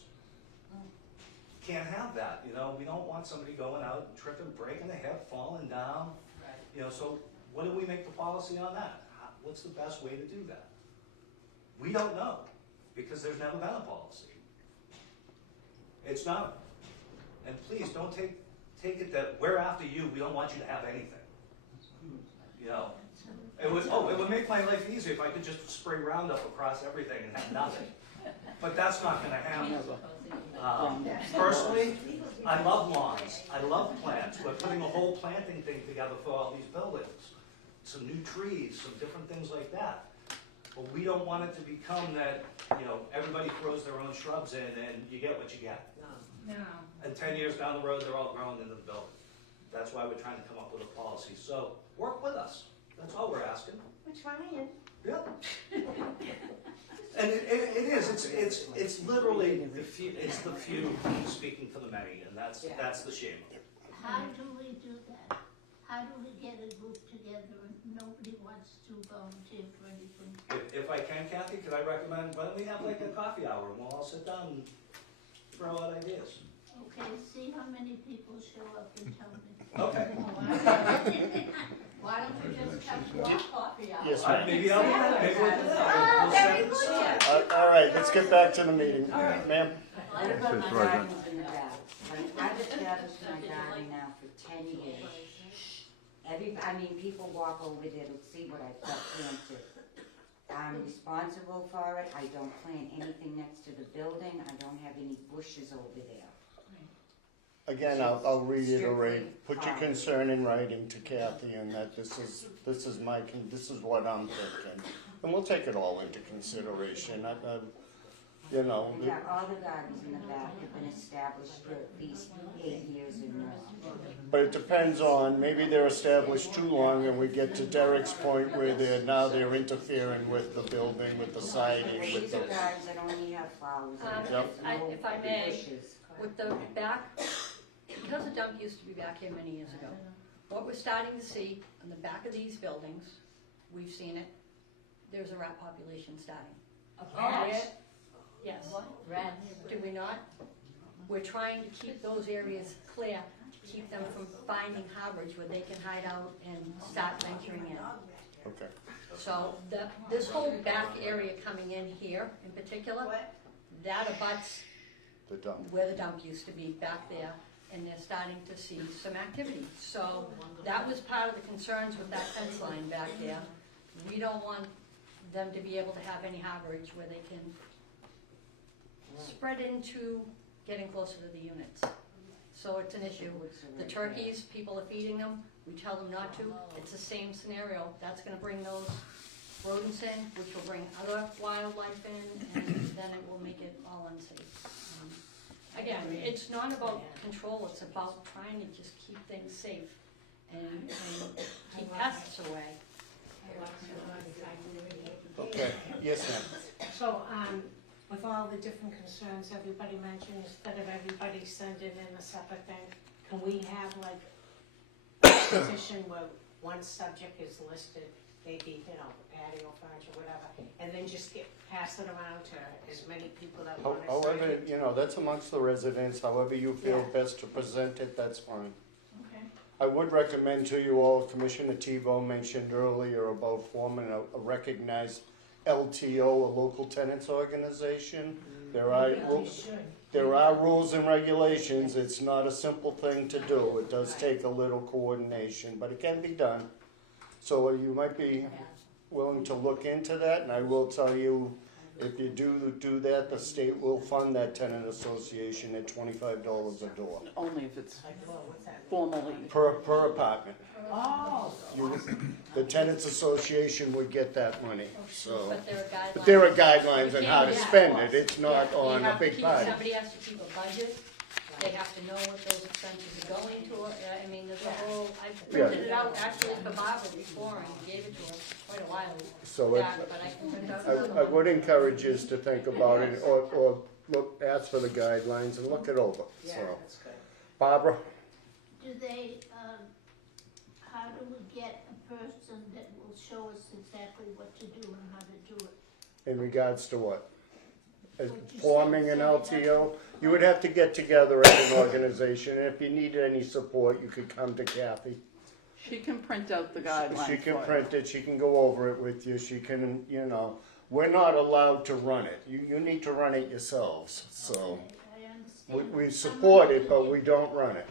Can't have that, you know, we don't want somebody going out and tripping, breaking their hip, falling down. Right. You know, so what do we make the policy on that? What's the best way to do that? We don't know, because there's never been a policy. It's not, and please don't take it that we're after you, we don't want you to have anything. You know, it would make my life easier if I could just spray Roundup across everything and have nothing. But that's not gonna happen. Personally, I love lawns, I love plants, we're putting a whole planting thing together for all these buildings. Some new trees, some different things like that. But we don't want it to become that, you know, everybody throws their own shrubs in and you get what you get. No. And 10 years down the road, they're all grown into the building. That's why we're trying to come up with a policy. So, work with us, that's all we're asking. We're trying. Yeah. And it is, it's literally the few, it's the few speaking for the many, and that's the shame of it. How do we do that? How do we get a group together and nobody wants to volunteer for anything? If I can, Kathy, could I recommend, why don't we have like a coffee hour, and we'll all sit down and throw out ideas? Okay, see how many people show up and tell me. Okay. Why don't we just have one coffee hour? yes, ma'am. Maybe I'll do that, maybe we'll do that. We'll set it aside. All right, let's get back to the meeting. Ma'am? What about my gardens in the back? Like, I've established my garden now for 10 years. People walk over there to see what I've got planted. I'm responsible for it. I don't plant anything next to the building. I don't have any bushes over there. Again, I'll reiterate, put your concern in writing to Kathy, and that this is what I'm thinking. And we'll take it all into consideration. You know, Yeah, all the gardens in the back have been established for at least 8 years or more. but it depends on, maybe they're established too long and we get to Derek's point where they're interfering with the building, with the siding, with These the... are gardens that only have flowers in them. Yep. There's no If I may, bushes. with the back, because the dump used to be back here many years ago, what we're starting to see on the back of these buildings, we've seen it, there's a rat population starting. Rats? Yes. Rats. Do we not? We're trying to keep those areas clear, to keep them from finding harborage where they can hide out and start venturing in. Okay. So this whole back area coming in here in particular, that abuts The dump. where the dump used to be back there, and they're starting to see some activity. So that was part of the concerns with that fence line back there. We don't want them to be able to have any harborage where they can spread into getting closer to the units. So it's an issue. The turkeys, people are feeding them, we tell them not to. It's the same scenario. That's gonna bring those rodents in, which will bring other wildlife in, and then it will make it all unsafe. Again, it's not about control, it's about trying to just keep things safe and keep pests away. Okay, yes, ma'am. So, with all the different concerns everybody mentioned, instead of everybody sending in a separate thing, can we have like a position where one subject is listed, maybe, patio furniture, whatever, and then just pass it around to as many people that want to sign However, it? that's amongst the residents, however you feel Yeah. best to present it, that's fine. Okay. I would recommend to you all, Commissioner Tebow mentioned earlier about forming a recognized LTO, a local tenants organization. There are rules and regulations, it's not a simple thing to do, it does take a little coordination, but it can be done. So you might be willing to look into that, and I will tell you, if you do that, the state will fund that tenant association at $25 a door, Only if it's formally. per apartment. Oh. The tenants association would get that money, so. But there are guidelines. But there are guidelines on how to Yeah. spend it, it's not Yeah, on you a have to big keep- party. Somebody has to keep a budget, they have to know what those expenses are going to, I mean, there's a whole, I printed it out actually for Barbara before and gave it to her quite a while So it- back, but I can print out I another one. would encourage you to think about it, or look, ask for the guidelines and look it over, Yeah, so. that's good. Barbara? Do they, how do we get a person that will show us exactly what to do and how to do it? In regards to what? As What you forming said, an setting LTO? You would have to get together as an organization, and if you needed any support, you could come to Kathy. She can print out the guidelines She can for you. print it, she can go over it with you, she can, we're not allowed to run it. You need to run it yourselves, so. I understand. We support it, but we don't run it.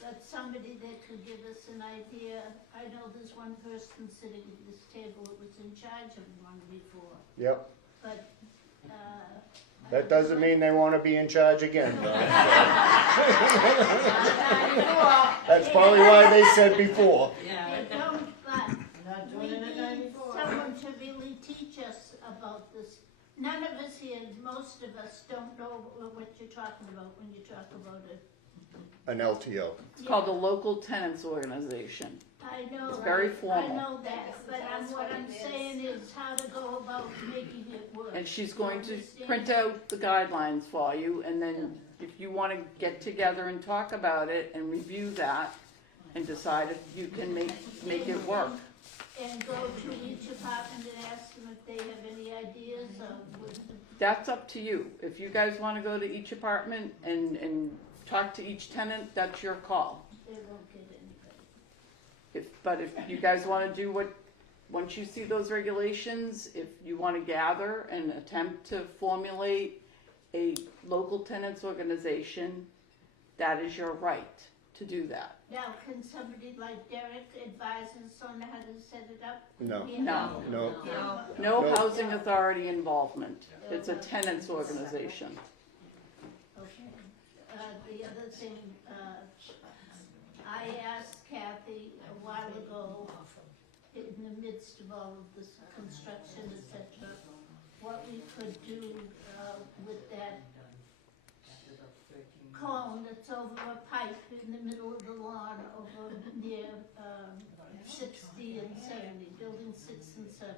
But somebody that could give us an idea, I know there's one person sitting at this table that was in charge of one before, Yep, but, that doesn't mean they wanna be in charge again, though. That's probably why they said before. they don't, but Not we doing it at need 94. someone to really teach us about this. None of us here, most of us don't know what you're talking about when you talk about it. An LTO. It's called the Local Tenants Organization. I know. It's very I formal. know that, but what I'm saying is how to go about making it work. And she's going to Understand? print out the guidelines for you, and then if you want to get together and talk about it and review that and decide if you can make it work. And go to each apartment and ask them if they have any ideas of what. That's up to you. If you guys want to go to each apartment and talk to each tenant, that's your call. They won't get anybody. But if you guys want to do once you see those regulations, if you want to gather and attempt to formulate a local tenants organization, that is your right to do that. Now, can somebody like Derek advise us on how to set it up? No, We No. have- no. No No. housing authority involvement. It's a tenants organization. Okay. The other thing, I asked Kathy a while ago, in the midst of all of this construction, et cetera, what we could do with that cone that's over a pipe in the middle of the lawn over near 60 and 70, building 6 and 7.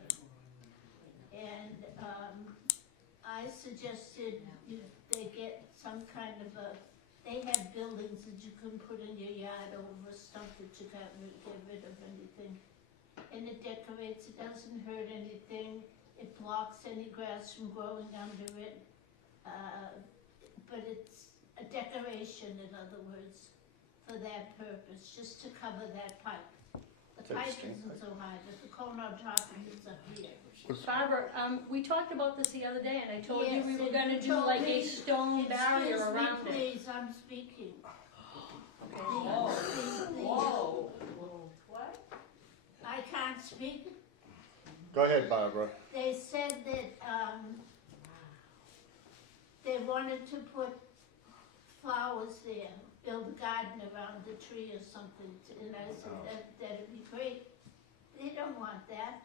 And I suggested they get some kind of they have buildings that you can put in your yard over a stump that you can't get rid of anything. And it decorates, it doesn't hurt anything, it blocks any grass from growing under it. But it's, a decoration, in other words, for that purpose, just to cover that pipe. The pipe isn't so high, but the cone on top is up here. Barbara, we talked about this the other day, and I told you Yes, we were and gonna you do told like a me- stone barrier around it. Excuse me, please, I'm speaking. Whoa. What? I can't speak. Go ahead, Barbara. They said that, they wanted to put flowers there, build a garden around the tree or something, and I said that'd be great. They don't want that.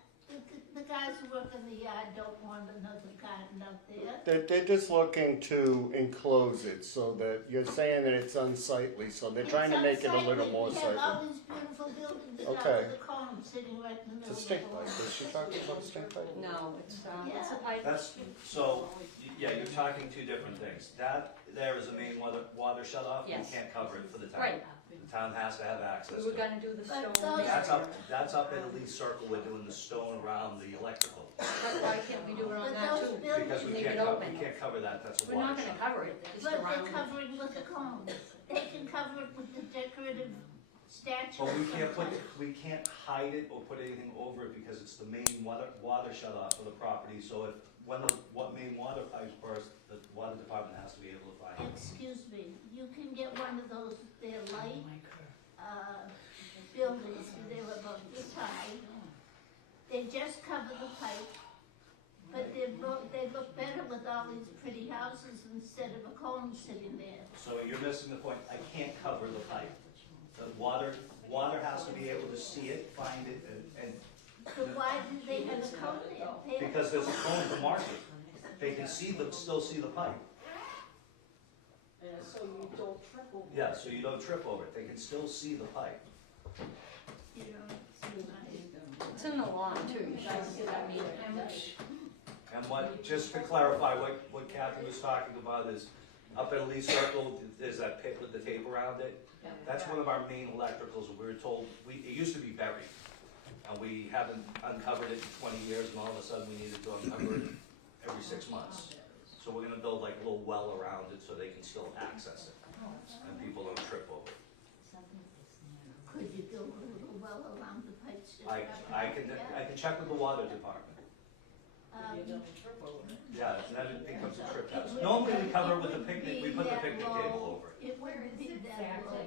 The guys who work in the yard don't want another garden out there. They're just looking to enclose it so that, you're saying that it's unsightly, so they're trying to make it a little more We have all sightly. these beautiful buildings now Okay. with the columns sitting right in the middle It's a of stink the pipe, wall. is she talking about a stink pipe? No, it's a Yeah. pipe. That's, so, yeah, you're talking two different things. That there is a main water shut off, we Yes. can't cover it for the town. Right. The town has to have access We to were it. gonna do the But stone. those- That's up in the Lee Circle, we're doing the stone around the electrical. But why can't we do it on But that those too? buildings- Because we Leave can't, it open. we can't cover that, that's a We're not water gonna shut. cover it, just But they're around it. covering with the cones. They can cover it with the decorative statues. But we can't hide it or put anything over it because it's the main water shut off for the property, so if, what main water pipes burst, the water department has to be able to find it. Excuse me, you can get one of those, they're light, buildings, they're about this high. They just cover the pipe, but they look better with all these pretty houses instead of a cone sitting there. So you're missing the point, I can't cover the pipe. The water has to be able to see it, find it, and So why do they have a cone there? They have because there's a cone to mark it. They can still see the pipe. So you don't trip over. Yeah, so you don't trip over it, they can still see the pipe. You know, it's nice. It's in the lawn too, you should see that meter. And just to clarify, what Kathy was talking about is, up at Lee Circle, there's that pit with the tape around it. That's one of our main electricals, we were told, it used to be buried. And we haven't uncovered it in 20 years, and all of a sudden we needed to uncover it every 6 months. So we're gonna build like a little well around it so they can still access it, and people don't trip over it. Could you build a little well around the pipes? I can check with the water department. Yeah, then it becomes a trip hazard. Normally we cover it with a picnic, we put the picnic table over it. It wouldn't be that low.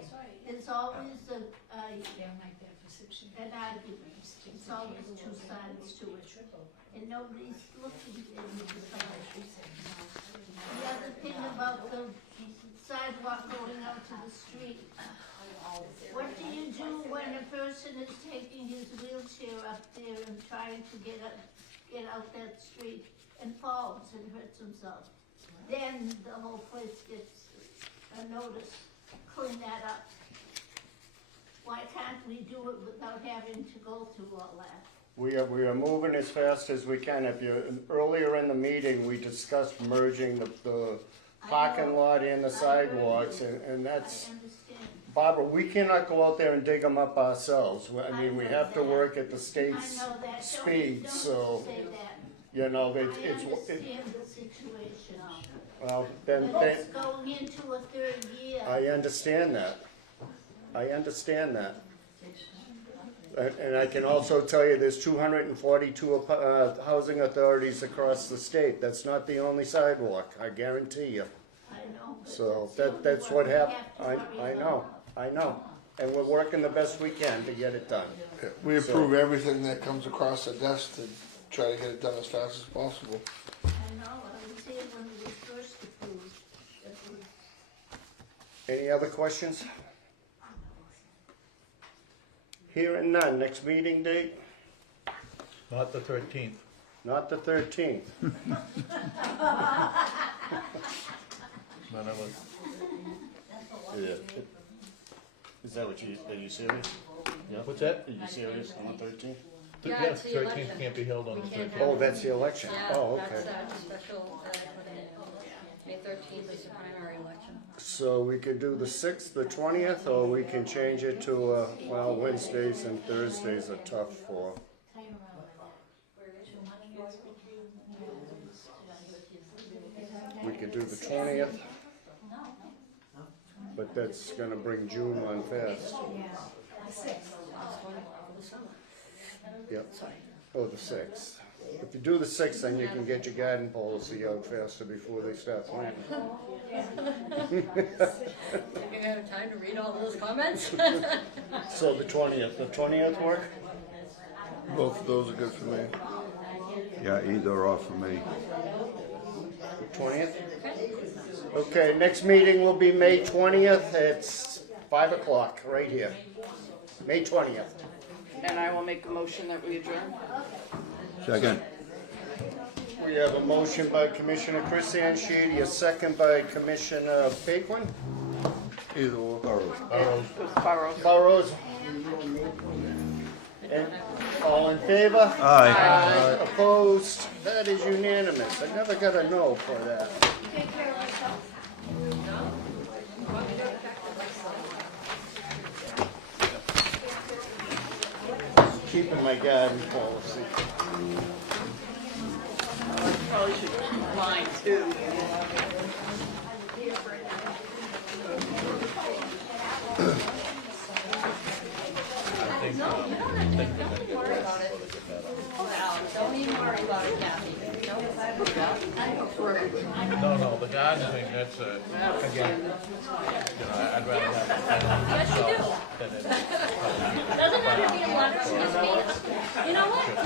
There's always an argument. There's always two sides to it. And nobody's looking at the side. The other thing about the sidewalk going out to the street. What do you do when a person is taking his wheelchair up there and trying to get out that street and falls and hurts himself? Then the whole place gets a notice, clean that up. Why can't we do it without having to go through all that? We are moving as fast as we can. Earlier in the meeting, we discussed merging the parking lot and the sidewalks, and that's, I understand. Barbara, we cannot go out there and dig them up ourselves. I mean, we have to work at the I state's know that. speed, Don't so, say that. you know, I it's, understand the situation. well, then, But it's going into a third year. I understand that. I understand that. And I can also tell you there's 242 housing authorities across the state. That's not the only sidewalk, I guarantee you. I know. but So the only that's one what we happened. have to worry I about. know. And we're working the best we can to get it done. Yeah, we approve everything that comes across the desk to try to get it done as fast as possible. I know, I was here when it was first approved. It was Any other questions? Hearing none. Next meeting date? Not the 13th. Not the 13th. None of us. Yeah. Is that what are you serious? Yeah. What's that? Are you serious on the 13th? Yeah, it's the 13th election. can't be held on We the can't 13th. have- Oh, that's the election. Yeah, Oh, that's okay. that special, May 13th is the primary election. So we could do the 6th, the 20th, or we can change it to, well, Wednesdays and Thursdays are tough for. We could do the 20th. but that's gonna bring June on fast. Yep. Oh, the 6th. If you do the 6th, then you can get your garden policy out faster before they start planting. Have you had time to read all those comments? So the 20th work? Both of those are good for me. Yeah, either or for me. The 20th? Okay, next meeting will be May 20th. It's 5 o'clock, right here. May 20th. And I will make a motion that we adjourn. Second. We have a motion by Commissioner Chris Anshidi, a second by Commissioner Paquin. Either or. Burrows. Burrows. And all in favor? Aye. Opposed? That is unanimous. I never got a no for that. Take care of yourself. Keeping my garden policy. Probably should keep mine too. Don't even worry about it, Kathy. No, the garden thing, that's again, I'd rather have. Yes, you do. Than it. Doesn't have to be a lot of, just be, you know what?